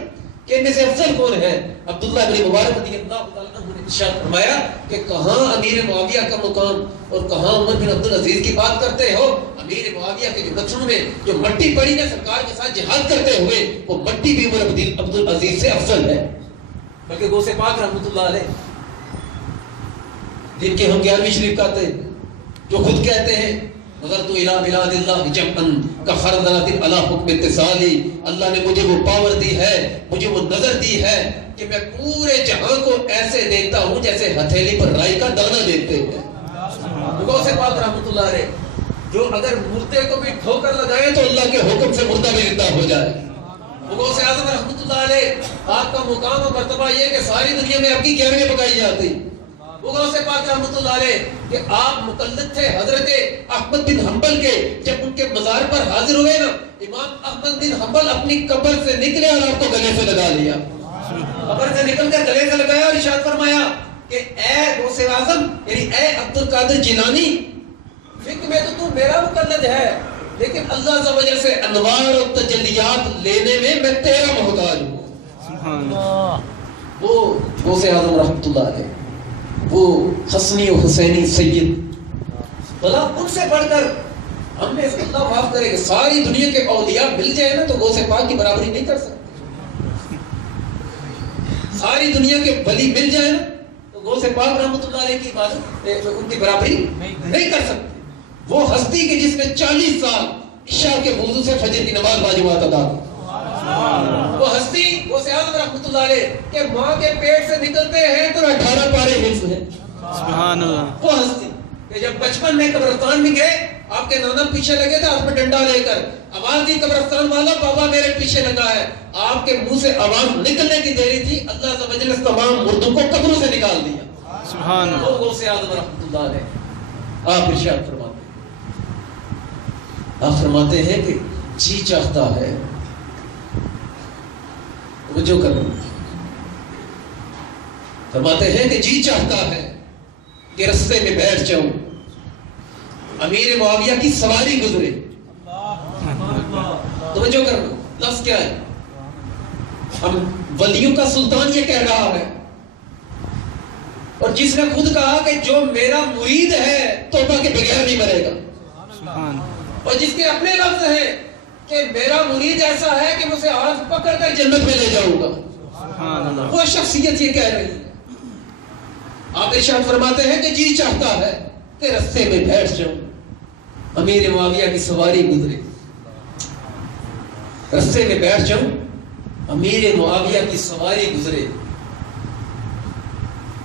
کہ ان میں سے افضل کون ہے، عبداللہ بن مبارک رضی اللہ تعالیٰ عنہ نے ارشاد فرمایا کہ کہاں امیر معاویہ کا مقام اور کہاں عمر بن عبد العزیز کی بات کرتے ہو؟ امیر معاویہ کے جو نتھنوں میں جو مٹی پڑی نا سرکار کے ساتھ جہاد کرتے ہوئے، وہ مٹی بھی عمر بن عبد العزیز سے افضل ہے۔ بلکہ غوث پاک رحمۃ اللہ علیہ، جن کے ہم 11ویں شریف کہتے ہیں، جو خود کہتے ہیں نظرت الی بلاد اللہ جمعا کخردلۃ علی حکم اتصالی، اللہ نے مجھے وہ پاور دی ہے، مجھے وہ نظر دی ہے کہ میں پورے جہاں کو ایسے دیکھتا ہوں جیسے ہتھیلی پر رائی کا دانہ دیکھتے ہیں۔ غوث پاک رحمۃ اللہ علیہ جو اگر مردے کو بھی ٹھوکر لگائے تو اللہ کے حکم سے مردہ بھی زندہ ہو جائے۔ غوث اعظم رحمۃ اللہ علیہ، آپ کا مقام اور مرتبہ یہ کہ ساری دنیا میں آپ کی کیمرے پکائی جاتی۔ غوث پاک رحمۃ اللہ علیہ کہ آپ مقلد تھے حضرت احمد بن حنبل کے، جب ان کے مزار پر حاضر ہوئے نا، امام احمد بن حنبل اپنی قبر سے نکلے اور آپ کو گلے سے لگا لیا، قبر سے نکل کر گلے سے لگایا اور ارشاد فرمایا کہ اے غوث اعظم یعنی اے عبد القادر جیلانی، فکر میں تو میرا مقلد ہے، لیکن اللہ عز و جل سے انوار اور تجلیات لینے میں میں تیرا محتاج ہوں۔ سبحان اللہ، وہ غوث اعظم رحمۃ اللہ علیہ، وہ حسنی و حسینی سید، بھلا ان سے بڑھ کر ہم نے اللہ معاف کرے کہ ساری دنیا کے اولیاء مل جائے نا تو غوث پاک کی برابری نہیں کر سکتے۔ ساری دنیا کے ولی مل جائے نا تو غوث پاک رحمۃ اللہ علیہ کی عبادت ان کی برابری نہیں کر سکتے۔ وہ ہستی کہ جس نے 40 سال عشاء کے وضو سے فجر کی نماز باجماعت ادا کی، وہ ہستی غوث اعظم رحمۃ اللہ علیہ کہ ماں کے پیٹ سے نکلتے ہیں تو 18 پارے حفظ ہیں۔ سبحان اللہ، وہ ہستی کہ جب بچپن میں قبرستان میں گئے، آپ کے نانا پیچھے لگے تھے ہاتھ میں ڈنڈا لے کر، آواز دی قبرستان والا بابا میرے پیچھے لگا ہے، آپ کے منہ سے آواز نکلنے کی دیری تھی، اللہ عز و جل تمام مردوں کو قبروں سے نکال دیا۔ سبحان اللہ، وہ غوث اعظم رحمۃ اللہ علیہ، آپ ارشاد فرماتے ہیں، آپ فرماتے ہیں کہ جی چاہتا ہے، توجہ کرو، فرماتے ہیں کہ جی چاہتا ہے کہ رستے میں بیٹھ جاؤں، امیر معاویہ کی سواری گزرے۔ توجہ کرو، لفظ کیا ہے؟ ہم ولیوں کا سلطان یہ کہہ رہا ہے، اور جس نے خود کہا کہ جو میرا مرید ہے توبہ کے بغیر نہیں مرے گا، سبحان، اور جس کے اپنے لفظ ہیں کہ میرا مرید ایسا ہے کہ مجھے ہاتھ پکڑ کر جنت میں لے جاؤں گا، سبحان اللہ، وہ شخصیت یہ کہہ رہی ہے۔ آپ ارشاد فرماتے ہیں کہ جی چاہتا ہے کہ رستے میں بیٹھ جاؤں، امیر معاویہ کی سواری گزرے، رستے میں بیٹھ جاؤں، امیر معاویہ کی سواری گزرے،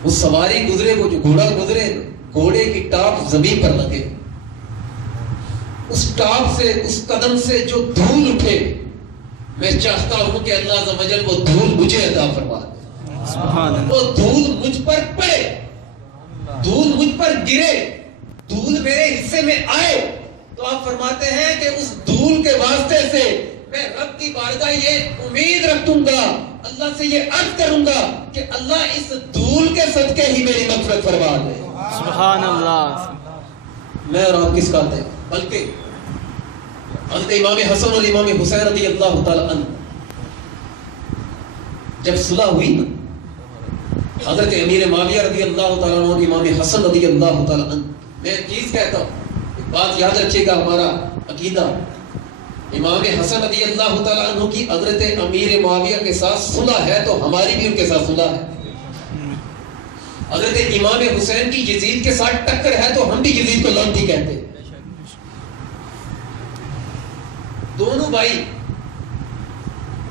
وہ سواری گزرے، وہ جو گھوڑا گزرے، گھوڑے کی ٹاپ زمین پر لگے، اس ٹاپ سے، اس قدم سے جو دھول اٹھے، میں چاہتا ہوں کہ اللہ عز و جل وہ دھول مجھے عطا فرما دے، سبحان اللہ، وہ دھول مجھ پر پڑے، دھول مجھ پر گرے، دھول میرے حصے میں آئے، تو آپ فرماتے ہیں کہ اس دھول کے واسطے سے میں رب کی بارگاہ یہ امید رکھوں گا، اللہ سے یہ عرض کروں گا کہ اللہ اس دھول کے صدقے ہی میری مغفرت فرما دے۔ سبحان اللہ، میں اور آپ کس کا ہے؟ بلکہ حضرت امام حسن اور امام حسین رضی اللہ تعالی عنہ جب صلح ہوئی نا، حضرت امیر معاویہ رضی اللہ تعالیٰ عنہ اور امام حسن رضی اللہ تعالیٰ عنہ، میں ایک چیز کہتا ہوں، ایک بات یاد رکھیے گا، ہمارا عقیدہ امام حسن رضی اللہ تعالیٰ عنہ کی حضرت امیر معاویہ کے ساتھ صلح ہے تو ہماری بھی ان کے ساتھ صلح ہے، حضرت امام حسین کی یزید کے ساتھ ٹکر ہے تو ہم بھی یزید کو لعنتی کہتے ہیں۔ دونوں بھائی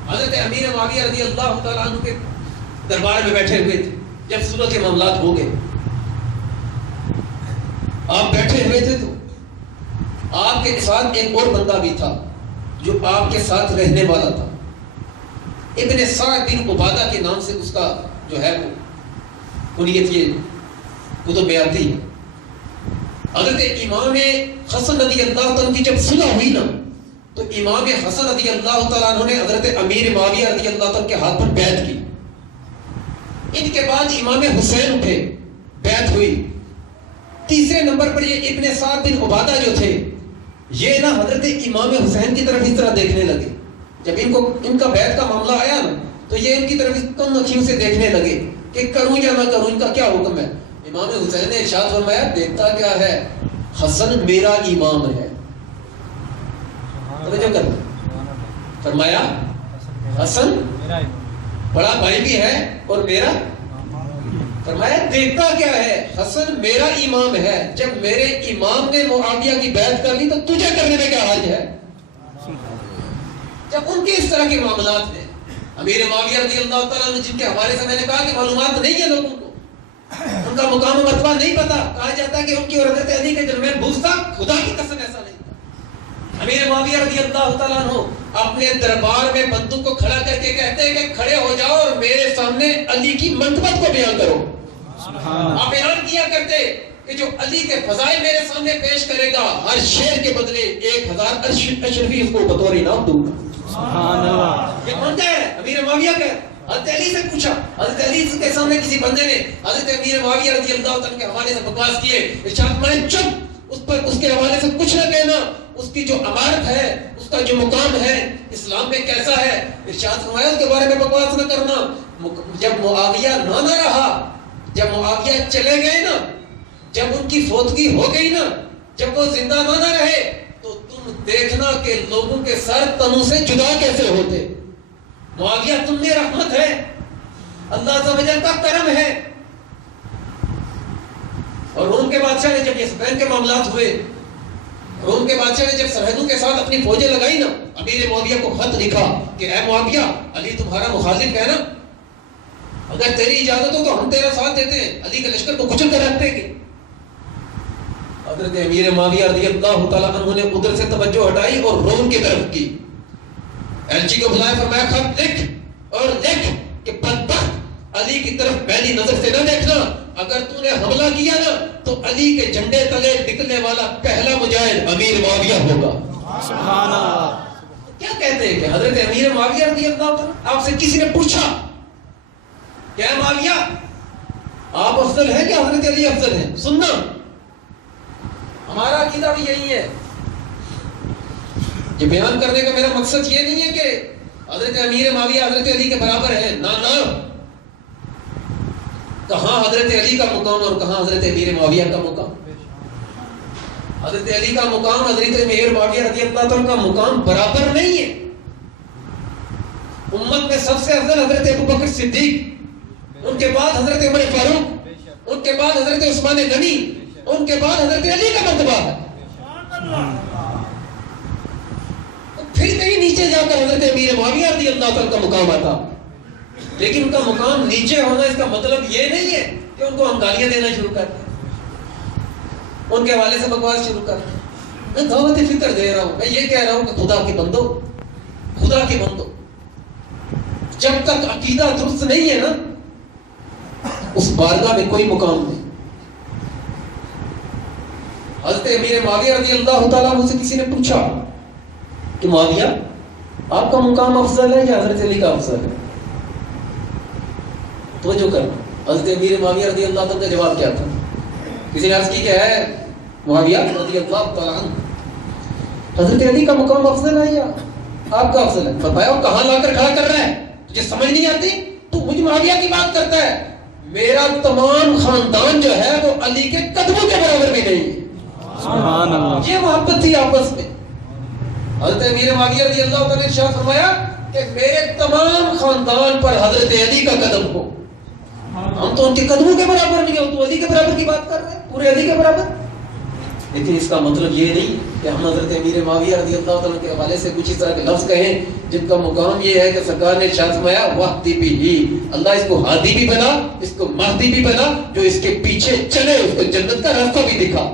حضرت امیر معاویہ رضی اللہ تعالیٰ عنہ کے دربار میں بیٹھے ہوئے تھے، جب صلح کے معاملات ہو گئے، آپ بیٹھے ہوئے تھے تو آپ کے ساتھ ایک اور بندہ بھی تھا جو آپ کے ساتھ رہنے والا تھا، ابن سعد بن عبادہ کے نام سے اس کا جو ہے وہ کنیت یہ کتب میں آتی ہے۔ حضرت امام حسن رضی اللہ تعالیٰ کی جب صلح ہوئی نا تو امام حسن رضی اللہ تعالیٰ عنہ نے حضرت امیر معاویہ رضی اللہ تعالیٰ کے ہاتھ پر بیعت کی، ان کے بعد امام حسین اٹھے، بیعت ہوئی، تیسرے نمبر پر یہ ابن سعد بن عبادہ جو تھے یہ نا حضرت امام حسین کی طرف اس طرح دیکھنے لگے، جب ان کا بیعت کا معاملہ آیا نا تو یہ ان کی طرف کم اکھیوں سے دیکھنے لگے کہ کروں یا نہ کروں، ان کا کیا حکم ہے۔ امام حسین نے ارشاد فرمایا دیکھتا کیا ہے، حسن میرا امام ہے، توجہ کرنا، فرمایا حسن بڑا بھائی بھی ہے اور میرا، فرمایا دیکھتا کیا ہے، حسن میرا امام ہے، جب میرے امام نے معاویہ کی بیعت کر لی تو تجھے کرنے میں کیا حرج ہے۔ جب ان کے اس طرح کے معاملات ہیں، امیر معاویہ رضی اللہ تعالیٰ عنہ جن کے حوالے سے میں نے کہا کہ معلومات نہیں ہے لوگوں کو، ان کا مقام و مرتبہ نہیں پتا، کہا جاتا ہے کہ ان کی اور حضرت علی کے درمیان بغض تھا، خدا کی قسم ایسا نہیں تھا۔ امیر معاویہ رضی اللہ تعالیٰ عنہ اپنے دربار میں بندوق کو کھڑا کر کے کہتے ہیں کہ کھڑے ہو جاؤ اور میرے سامنے علی کی منقبت کو بیان کرو۔ آپ اعلان کیا کرتے کہ جو علی کے فضائل میرے سامنے پیش کرے گا ہر شعر کے بدلے 1000 اشرفی اس کو بطور انعام دوں گا۔ سبحان اللہ، یہ کونتا ہے؟ امیر معاویہ کا ہے۔ حضرت علی سے پوچھا، حضرت علی کے سامنے کسی بندے نے حضرت امیر معاویہ رضی اللہ تعالیٰ کے حوالے سے بکواس کیے، ارشاد میں چپ، اس پر اس کے حوالے سے کچھ نہ کہنا، اس کی جو امارت ہے، اس کا جو مقام ہے اسلام میں کیسا ہے، ارشاد فرمایا اس کے بارے میں بکواس نہ کرنا۔ جب معاویہ نہ رہا، جب معاویہ چلے گئے نا، جب ان کی فوتگی ہو گئی نا، جب وہ زندہ نہ رہے تو تم دیکھنا کہ لوگوں کے سر تنوں سے جدا کیسے ہوتے۔ معاویہ تم میں رحمت ہے، اللہ عز و جل کا کرم ہے۔ اور روم کے بادشاہ نے جب یہ سپین کے معاملات ہوئے، روم کے بادشاہ نے جب سرحدوں کے ساتھ اپنی فوجیں لگائی نا، امیر معاویہ کو خط لکھا کہ اے معاویہ، علی تمہارا مخالف ہے نا، اگر تیری اجازت ہو تو ہم تیرا ساتھ دیتے ہیں، علی کے لشکر کو کچل کر رکھ دیں گے۔ حضرت امیر معاویہ رضی اللہ تعالیٰ عنہ نے ادھر سے توجہ ہٹائی اور روم کی طرف کی، ایلچی کو بلایا، فرمایا خط لکھ اور لکھ کہ بدبخت علی کی طرف پہلی نظر سے نہ دیکھنا، اگر تو نے حملہ کیا نا تو علی کے جھنڈے تلے نکلنے والا پہلا مجاہد امیر معاویہ ہوگا۔ سبحان اللہ، کیا کہتے ہیں کہ حضرت امیر معاویہ رضی اللہ تعالیٰ، آپ سے کسی نے پوچھا کیا معاویہ آپ افضل ہیں کہ حضرت علی افضل ہیں؟ سننا، ہمارا عقیدہ بھی یہی ہے۔ یہ بیان کرنے کا میرا مقصد یہ نہیں ہے کہ حضرت امیر معاویہ حضرت علی کے برابر ہیں، نہ کہاں حضرت علی کا مقام اور کہاں حضرت امیر معاویہ کا مقام۔ حضرت علی کا مقام حضرت امیر معاویہ رضی اللہ تعالیٰ کا مقام برابر نہیں ہے۔ امت میں سب سے افضل حضرت ابوبکر صدیق، ان کے بعد حضرت عمر فاروق، ان کے بعد حضرت عثمان غنی، ان کے بعد حضرت علی کا مرتبہ ہے، پھر کہیں نیچے جا کر حضرت امیر معاویہ رضی اللہ عنہ کا مقام آتا. لیکن ان کا مقام نیچے ہونا اس کا مطلب یہ نہیں ہے کہ ان کو ہم گالیاں دینا شروع کر دیں، ان کے حوالے سے بکواس شروع کر دیں. میں دعوت فکر دے رہا ہوں، میں یہ کہہ رہا ہوں کہ خدا کے بندو، خدا کے بندو، جب تک عقیدہ درست نہیں ہے نا اس بارگاہ میں کوئی مقام نہیں. حضرت امیر معاویہ رضی اللہ تعالیٰ عنہ سے کسی نے پوچھا کہ معاویہ آپ کا مقام افضل ہے یا حضرت علی کا افضل ہے؟ توجہ کرنا، حضرت امیر معاویہ رضی اللہ تعالیٰ کا جواب کیا تھا؟ کسی نے عرض کی کہ ہے معاویہ رضی اللہ تعالیٰ عنہ حضرت علی کا مقام افضل ہے یا آپ کا افضل ہے؟ فرمایا کہاں لا کر کھڑا کر رہا ہے، تجھے سمجھ نہیں آتی؟ تو مجھ معاویہ کی بات کرتا ہے، میرا تمام خاندان جو ہے وہ علی کے قدموں کے برابر بھی نہیں ہے. سبحان اللہ. یہ محبت تھی آپس میں. حضرت امیر معاویہ رضی اللہ تعالیٰ نے ارشاد فرمایا کہ میرے تمام خاندان پر حضرت علی کا قدم ہو. ہم تو ان کے قدموں کے برابر نہیں ہیں، تو علی کے برابر کی بات کر رہے ہیں، پورے علی کے برابر. لیکن اس کا مطلب یہ نہیں کہ ہم حضرت امیر معاویہ رضی اللہ تعالیٰ کے حوالے سے کچھ اس طرح کے لفظ کہیں جن کا مقام یہ ہے کہ سرکار نے ارشاد فرمایا وحدی بھی ہی، اللہ اس کو ہادی بھی بنا، اس کو مہدی بھی بنا، جو اس کے پیچھے چلے اس کو جنت کا راستہ بھی دکھا.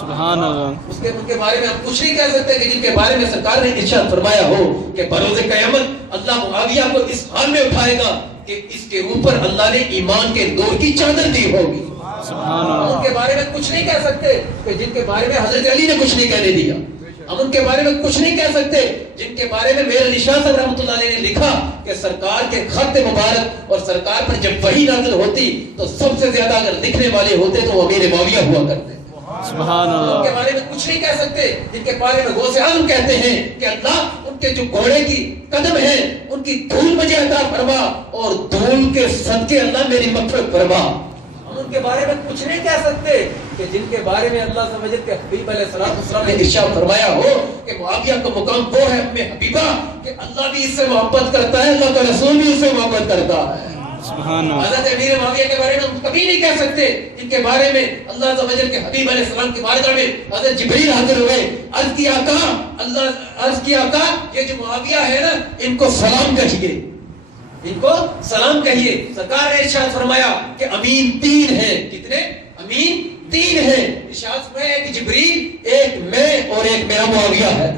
سبحان اللہ. اس کے بارے میں ہم کچھ نہیں کہہ سکتے کہ جن کے بارے میں سرکار نے ارشاد فرمایا ہو کہ بروز قیامت اللہ معاویہ کو اس حال میں اٹھائے گا کہ اس کے اوپر اللہ نے ایمان کے نور کی چادر دی ہوگی. سبحان اللہ. ان کے بارے میں کچھ نہیں کہہ سکتے کہ جن کے بارے میں حضرت علی نے کچھ نہیں کہنے دیا. ہم ان کے بارے میں کچھ نہیں کہہ سکتے جن کے بارے میں میر علی شاہ صاحب رحمۃ اللہ علیہ نے لکھا کہ سرکار کے خط مبارک اور سرکار پر جب وحی نازل ہوتی تو سب سے زیادہ اگر لکھنے والے ہوتے تو وہ امیر معاویہ ہوا کرتے. سبحان اللہ. ان کے بارے میں کچھ نہیں کہہ سکتے جن کے بارے میں غوث اعظم کہتے ہیں کہ اللہ ان کے جو گھوڑے کی قدم ہیں ان کی دھول مجھے عطا فرما اور دھول کے صدقے اللہ میری مغفرت فرما. ہم ان کے بارے میں کچھ نہیں کہہ سکتے کہ جن کے بارے میں اللہ سمجھے کہ حبیب علیہ السلام نے ارشاد فرمایا ہو کہ معاویہ کا مقام وہ ہے ام حبیبہ کہ اللہ بھی اس سے محبت کرتا ہے، اللہ کا رسول بھی اس سے محبت کرتا ہے. سبحان اللہ. حضرت امیر معاویہ کے بارے میں ہم کبھی نہیں کہہ سکتے جن کے بارے میں اللہ عز و جل کے حبیب علیہ السلام کی بارگاہ میں حضرت جبریل حاضر ہوئے، عرض کیا آقا یہ جو معاویہ ہے نا ان کو سلام کہیے، ان کو سلام کہیے. سرکار نے ارشاد فرمایا کہ امین 3 ہیں. کتنے؟ امین 3 ہیں. ارشاد فرمایا کہ جبریل، ایک میں اور ایک میرا معاویہ ہے.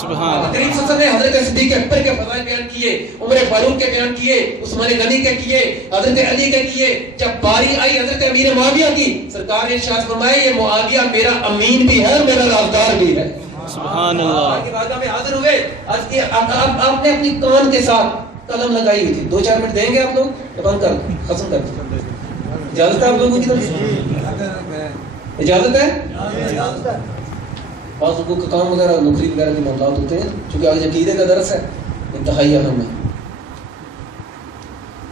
سبحان. کریم صلی اللہ علیہ وسلم نے حضرت صدیق اکبر کے فضائل بیان کیے، عمر فاروق کے بیان کیے، عثمان غنی کے کیے، حضرت علی کے کیے. جب باری آئی حضرت امیر معاویہ کی، سرکار نے ارشاد فرمایا یہ معاویہ میرا امین بھی ہے اور میرا رازدار بھی ہے. سبحان اللہ. کی بارگاہ میں حاضر ہوئے، عرض کیا آپ نے اپنی کان کے ساتھ قلم لگائی ہوئی تھی، 2-4 منٹ دیں گے آپ لوگ؟ بند کر دو، ختم کر دو. اجازت ہے آپ لوگوں کی طرف سے؟ اجازت ہے؟ بعض لوگوں کا کام وغیرہ نوکری وغیرہ کے معاملات ہوتے ہیں، چونکہ آج عقیدے کا درس ہے، انتہائی اہم ہے.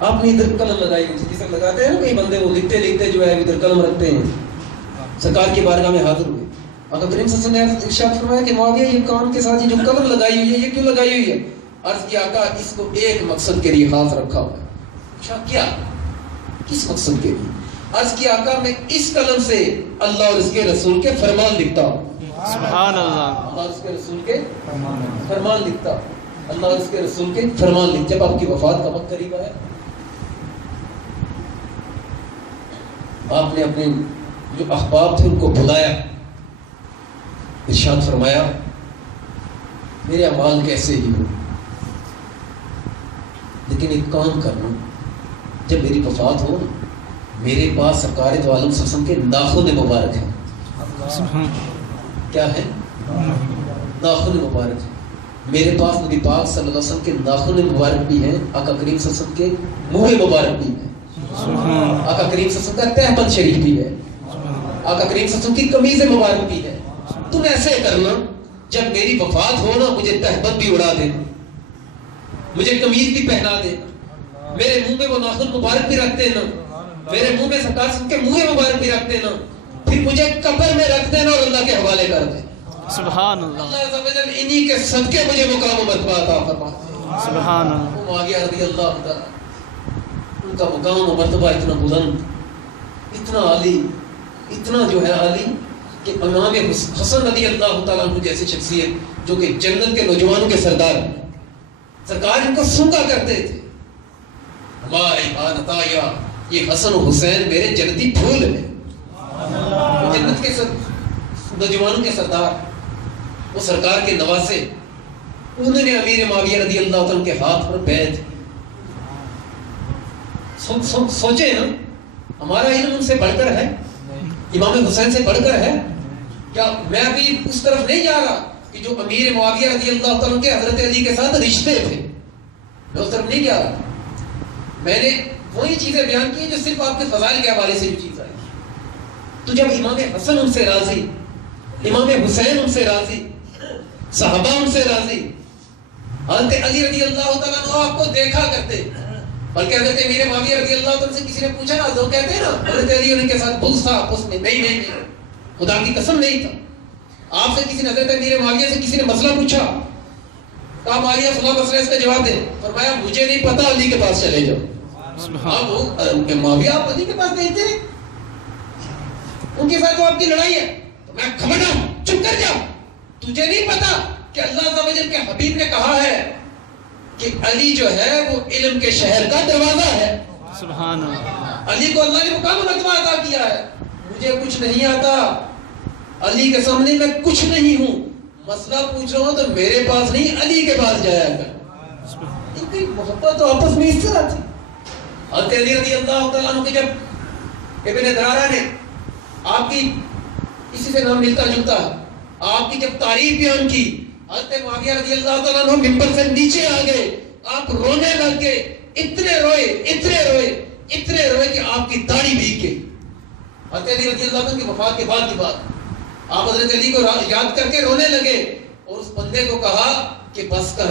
آپ نے ادھر قلم لگائی ہوئی تھی، جسے لگاتے ہیں کئی بندے وہ لکھتے جو ہے ادھر قلم رکھتے ہیں. سرکار کی بارگاہ میں حاضر ہوئے، آقا کریم صلی اللہ علیہ وسلم نے ارشاد فرمایا کہ معاویہ یہ کان کے ساتھ یہ جو قلم لگائی ہوئی ہے یہ کیوں لگائی ہوئی ہے؟ عرض کیا آقا اس کو ایک مقصد کے لیے خاص رکھا ہوا ہے. اچھا کیا؟ کس مقصد کے لیے؟ عرض کیا آقا میں اس قلم سے اللہ اور اس کے رسول کے فرمان لکھتا ہوں. سبحان اللہ. اللہ اور اس کے رسول کے فرمان لکھتا ہوں. اللہ اور اس کے رسول کے فرمان لکھ. جب آپ کی وفات کا وقت قریب آیا، آپ نے اپنے جو احباب تھے ان کو بلایا، ارشاد فرمایا میرے اعمال کیسے ہی ہو، لیکن ایک کام کرنا، جب میری وفات ہو میرے پاس سرکار دو عالم صلی اللہ علیہ وسلم کے ناخن مبارک ہیں. کیا ہے؟ ناخن مبارک ہے. میرے پاس نبی پاک صلی اللہ علیہ وسلم کے ناخن مبارک بھی ہیں، آقا کریم صلی اللہ علیہ وسلم کے منہ مبارک بھی ہیں، آقا کریم صلی اللہ علیہ وسلم کا تہبند شریف بھی ہے، آقا کریم صلی اللہ علیہ وسلم کی قمیض مبارک بھی ہے. تم ایسے کرنا جب میری وفات ہو نا مجھے تہبند بھی اڑا دینا، مجھے قمیض بھی پہنا دینا، میرے منہ میں وہ ناخن مبارک بھی رکھ دینا، میرے منہ میں سرکار کے منہ مبارک بھی رکھ دینا، پھر مجھے قبر میں رکھ دینا اور اللہ کے حوالے کر دے. سبحان اللہ. اللہ عز و جل انہی کے صدقے مجھے مقام و مرتبہ عطا فرما دے. سبحان اللہ. معاویہ رضی اللہ تعالی ان کا مقام و مرتبہ اتنا بلند، اتنا عالی، اتنا جو ہے عالی کہ امام حسن رضی اللہ تعالیٰ عنہ جیسی شخصیت جو کہ جنت کے نوجوانوں کے سردار، سرکار ان کو سونگا کرتے تھے، ہمارے عطایا یہ حسن و حسین میرے جنتی پھول ہیں، جنت کے نوجوانوں کے سردار، وہ سرکار کے نواسے، انہوں نے امیر معاویہ رضی اللہ تعالیٰ کے ہاتھ پر بیعت کی۔ سوچیں نا، ہمارا علم ان سے بڑھ کر ہے، امام حسین سے بڑھ کر ہے کیا؟ میں ابھی اس طرف نہیں جا رہا کہ جو امیر معاویہ رضی اللہ تعالیٰ کے حضرت علی کے ساتھ رشتے تھے، میں اس طرف نہیں جا رہا، میں نے وہی چیزیں بیان کی جو صرف آپ کے فضائل کے حوالے سے جو چیز آئی۔ تو جب امام حسن ان سے راضی، امام حسین ان سے راضی، صحابہ ان سے راضی، حضرت علی رضی اللہ تعالیٰ عنہ آپ کو دیکھا کرتے، بلکہ حضرت امیر معاویہ رضی اللہ تعالیٰ سے کسی نے پوچھا نا، تو کہتے ہیں نا حضرت علی ان کے ساتھ بغض تھا آپس میں، نہیں خدا کی قسم نہیں تھا۔ آپ سے کسی نے، حضرت امیر معاویہ سے کسی نے مسئلہ پوچھا، کہا معاویہ فلاں مسئلہ، اس کا جواب دے، فرمایا مجھے نہیں پتا، علی کے پاس چلے جاؤ۔ معاویہ آپ علی کے پاس نہیں تھے، ان کے ساتھ تو آپ کی لڑائی ہے، تو میں خبردار چپ کر جا، تجھے نہیں پتا کہ اللہ عز و جل کے حبیب نے کہا ہے کہ علی جو ہے وہ علم کے شہر کا دروازہ ہے، سبحان اللہ، علی کو اللہ نے مقام رتبہ عطا کیا ہے، مجھے کچھ نہیں آتا، علی کے سامنے میں کچھ نہیں ہوں، مسئلہ پوچھ رہا ہوں تو میرے پاس نہیں علی کے پاس جایا کر۔ ان کی محبت تو آپس میں اس طرح تھی۔ حضرت علی رضی اللہ تعالیٰ عنہ کے جب ابن درارہ نے آپ کی، اسی سے نام ملتا جلتا ہے، آپ کی جب تعریف بیان کی، حضرت معاویہ رضی اللہ تعالیٰ عنہ ممبر سے نیچے آ گئے، آپ رونے لگ گئے، اتنے روئے کہ آپ کی داڑھی بھیگ گئی۔ حضرت علی رضی اللہ عنہ کی وفات کے بعد کی بات، آپ حضرت علی کو یاد کر کے رونے لگے اور اس بندے کو کہا کہ بس کر،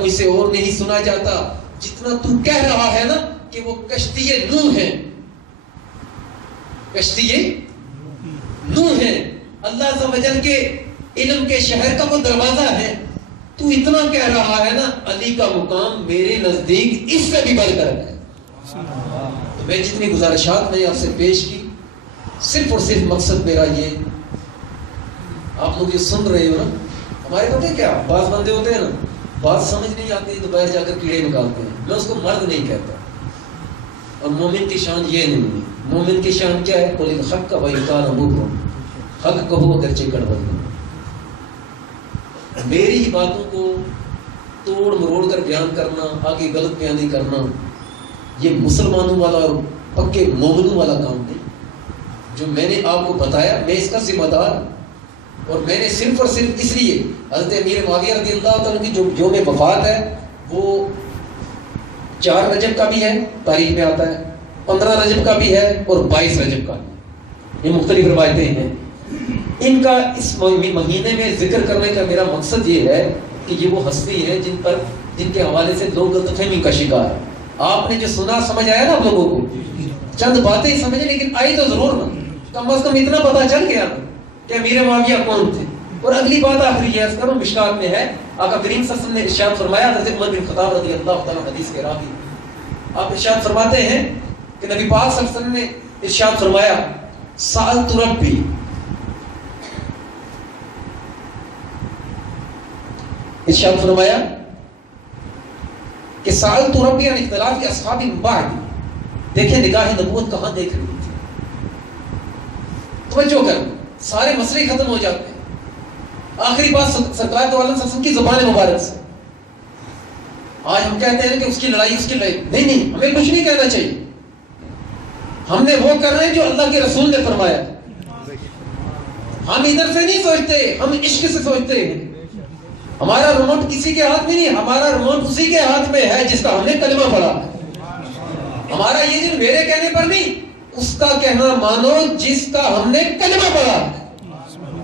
مجھ سے اور نہیں سنا جاتا، جتنا تو کہہ رہا ہے نا کہ وہ کشتی نوح ہے، کشتی نوح ہے، اللہ عز و جل کے علم کے شہر کا وہ دروازہ ہے، تو اتنا کہہ رہا ہے نا، علی کا مقام میرے نزدیک اس سے بھی بڑھ کر ہے۔ تو میں جتنی گزارشات میں آپ سے پیش کی، صرف اور صرف مقصد میرا یہ، آپ لوگ یہ سن رہے ہو نا، ہمارے پتہ ہے کیا، بعض بندے ہوتے ہیں نا، بات سمجھ نہیں آتی تو باہر جا کر کیڑے نکالتے ہیں، میں اس کو مرد نہیں کہتا، اور مومن کی شان یہ نہیں ہے، مومن کی شان کیا ہے؟ قل الحق وإن كان مرا، حق کہو اگرچہ کڑوا ہو۔ میری ہی باتوں کو توڑ مروڑ کر بیان کرنا، آگے غلط بیانی کرنا، یہ مسلمانوں والا اور پکے مومنوں والا کام نہیں۔ جو میں نے آپ کو بتایا، میں اس کا ذمہ دار ہوں، اور میں نے صرف اور صرف اس لیے، حضرت امیر معاویہ رضی اللہ تعالیٰ کی جو یوم وفات ہے وہ 4 رجب کا بھی ہے، تاریخ میں آتا ہے، 15 رجب کا بھی ہے اور 22 رجب کا بھی، یہ مختلف روایتیں ہیں۔ ان کا اس مہینے میں ذکر کرنے کا میرا مقصد یہ ہے کہ یہ وہ ہستی ہے جن کے حوالے سے لوگ غلط فہمی کا شکار ہے۔ آپ نے جو سنا سمجھ آیا نا آپ لوگوں کو، چند باتیں سمجھے لیکن آئی تو ضرور نا، کم از کم اتنا پتہ چل گیا کہ امیر معاویہ کون تھے۔ اور اگلی بات آخری یہ عرض کروں، مشکات میں ہے، آقا کریم صلی اللہ علیہ وسلم نے ارشاد فرمایا، حضرت عمر بن خطاب رضی اللہ تعالیٰ حدیث کے راوی، آپ ارشاد فرماتے ہیں کہ نبی پاک صلی اللہ علیہ وسلم نے ارشاد فرمایا، سألت ربی، ارشاد فرمایا کہ سألت ربی عن اختلاف اصحاب من بعد، دیکھیں نگاہ نبوت کہاں دیکھ رہی تھی، توجہ کر، سارے مسئلے ختم ہو جاتے ہیں، آخری بات سرکار دو عالم صلی اللہ علیہ وسلم کی زبان مبارک سے۔ آج ہم کہتے ہیں کہ اس کی لڑائی نہیں، ہمیں کچھ نہیں کہنا چاہیے، ہم نے وہ کر رہے ہیں جو اللہ کے رسول نے فرمایا، ہم ادھر سے نہیں سوچتے، ہم عشق سے سوچتے ہیں، ہمارا ریموٹ کسی کے ہاتھ میں نہیں، ہمارا ریموٹ اسی کے ہاتھ میں ہے جس کا ہم نے کلمہ پڑھا، ہمارا یہ دن میرے کہنے پر نہیں، اس کا کہنا مانو جس کا ہم نے کلمہ پڑھا۔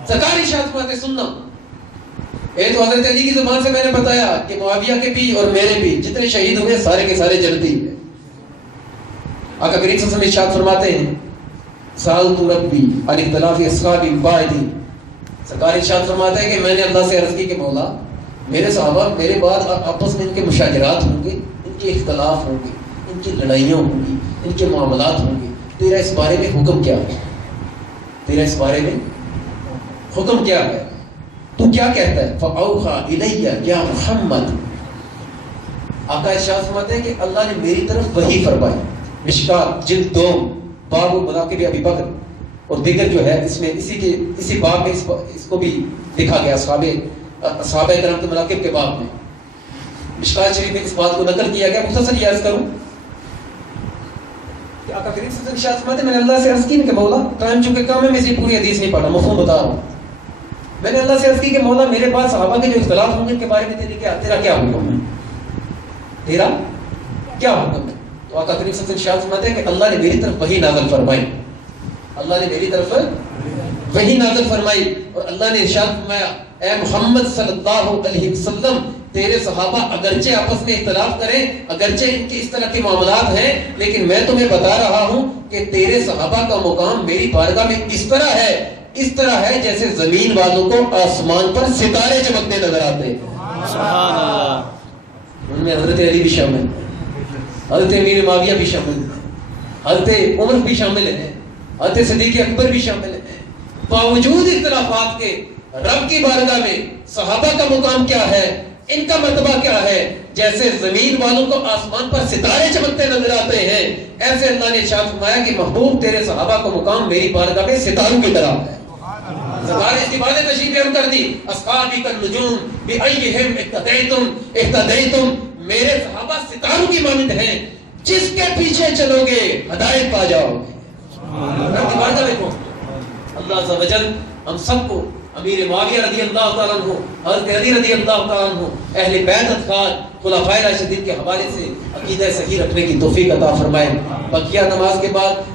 سرکار ارشاد فرماتے سننا، اے تو حضرت علی کی زبان سے میں نے بتایا کہ معاویہ کے بھی اور میرے بھی جتنے شہید ہوئے سارے کے سارے جنتی ہیں۔ آقا کریم صلی اللہ علیہ وسلم ارشاد فرماتے ہیں، سألت ربی عن اختلاف اصحاب بعدی، سرکار ارشاد فرماتے ہیں کہ میں نے اللہ سے عرض کی کہ مولا، میرے صحابہ میرے بعد آپس میں ان کے مشاجرات ہوں گے، ان کے اختلاف ہوں گے، ان کی لڑائیاں ہوں گی، ان کے معاملات ہوں گے، تیرا اس بارے میں حکم کیا ہے؟ تیرا اس بارے میں حکم کیا ہے؟ تو کیا کہتا ہے؟ فَأَوْحَى إِلَيَّ يَا مُحَمَّدْ. آقا ارشاد فرماتے ہیں کہ اللہ نے میری طرف وحی فرمائی. مشکات جلد 2 باب مناقب ابی بکر اور دیگر جو ہے اس میں اسی باب میں اس کو بھی لکھا گیا صحابہ کرام کے مناقب کے باب میں. مشکات شریف میں اس بات کو نقل کیا گیا. مختصر یہ عرض کروں کہ آقا کریم صلی اللہ علیہ وسلم فرماتے ہیں میں نے اللہ سے عرض کی کہ مولا ٹائم چونکہ کم ہے میں اس پوری حدیث نہیں پڑھا مفہوم بتا رہا ہوں. میں نے اللہ سے عرض کی کہ مولا میرے پاس صحابہ کے جو اختلاف ہوں گے ان کے بارے میں تیرا کیا حکم ہے؟ تیرا کیا حکم ہے؟ تو آقا کریم صلی اللہ علیہ وسلم فرماتے ہیں کہ اللہ نے میری طرف وحی نازل فرمائی. اللہ نے میری طرف وحی نازل فرمائی اور اللہ نے ارشاد فرمایا اے محمد صلی اللہ علیہ وسلم تیرے صحابہ اگرچہ آپس میں اختلاف کریں, اگرچہ ان کے اس طرح کے معاملات ہیں, لیکن میں تمہیں بتا رہا ہوں کہ تیرے صحابہ کا مقام میری بارگاہ میں اس طرح ہے جیسے زمین والوں کو آسمان پر ستارے چمکتے نظر آتے ہیں. سبحان اللہ. ان میں حضرت علی بھی شامل, حضرت امیر معاویہ بھی شامل, حضرت عمر بھی شامل ہیں, حضرت صدیق اکبر بھی شامل ہیں. باوجود اختلافات کے رب کی بارگاہ میں صحابہ کا مقام کیا ہے, ان کا مرتبہ کیا ہے, جیسے زمین والوں کو آسمان پر ستارے چمکتے نظر آتے ہیں ایسے اللہ نے ارشاد فرمایا کہ محبوب تیرے صحابہ کا مقام میری بارگاہ میں ستاروں کی طرح ہے. سرکار اس دیوانے تشریف بیان کر دی اصحابی کالنجوم بأیہم اہتدیتم. میرے صحابہ ستاروں کی مانند ہیں, جس کے پیچھے چلو گے ہدایت پا جاؤ گے. رب کی بارگاہ میں اللہ عز و جل ہم سب کو امیر معاویہ رضی اللہ تعالیٰ عنہ, حضرت علی رضی اللہ تعالیٰ عنہ, اہل بیت اطہار خلفائے راشدین کے حوالے سے عقیدہ صحیح رکھنے کی توفیق عطا فرمائے. بقیہ نماز کے بعد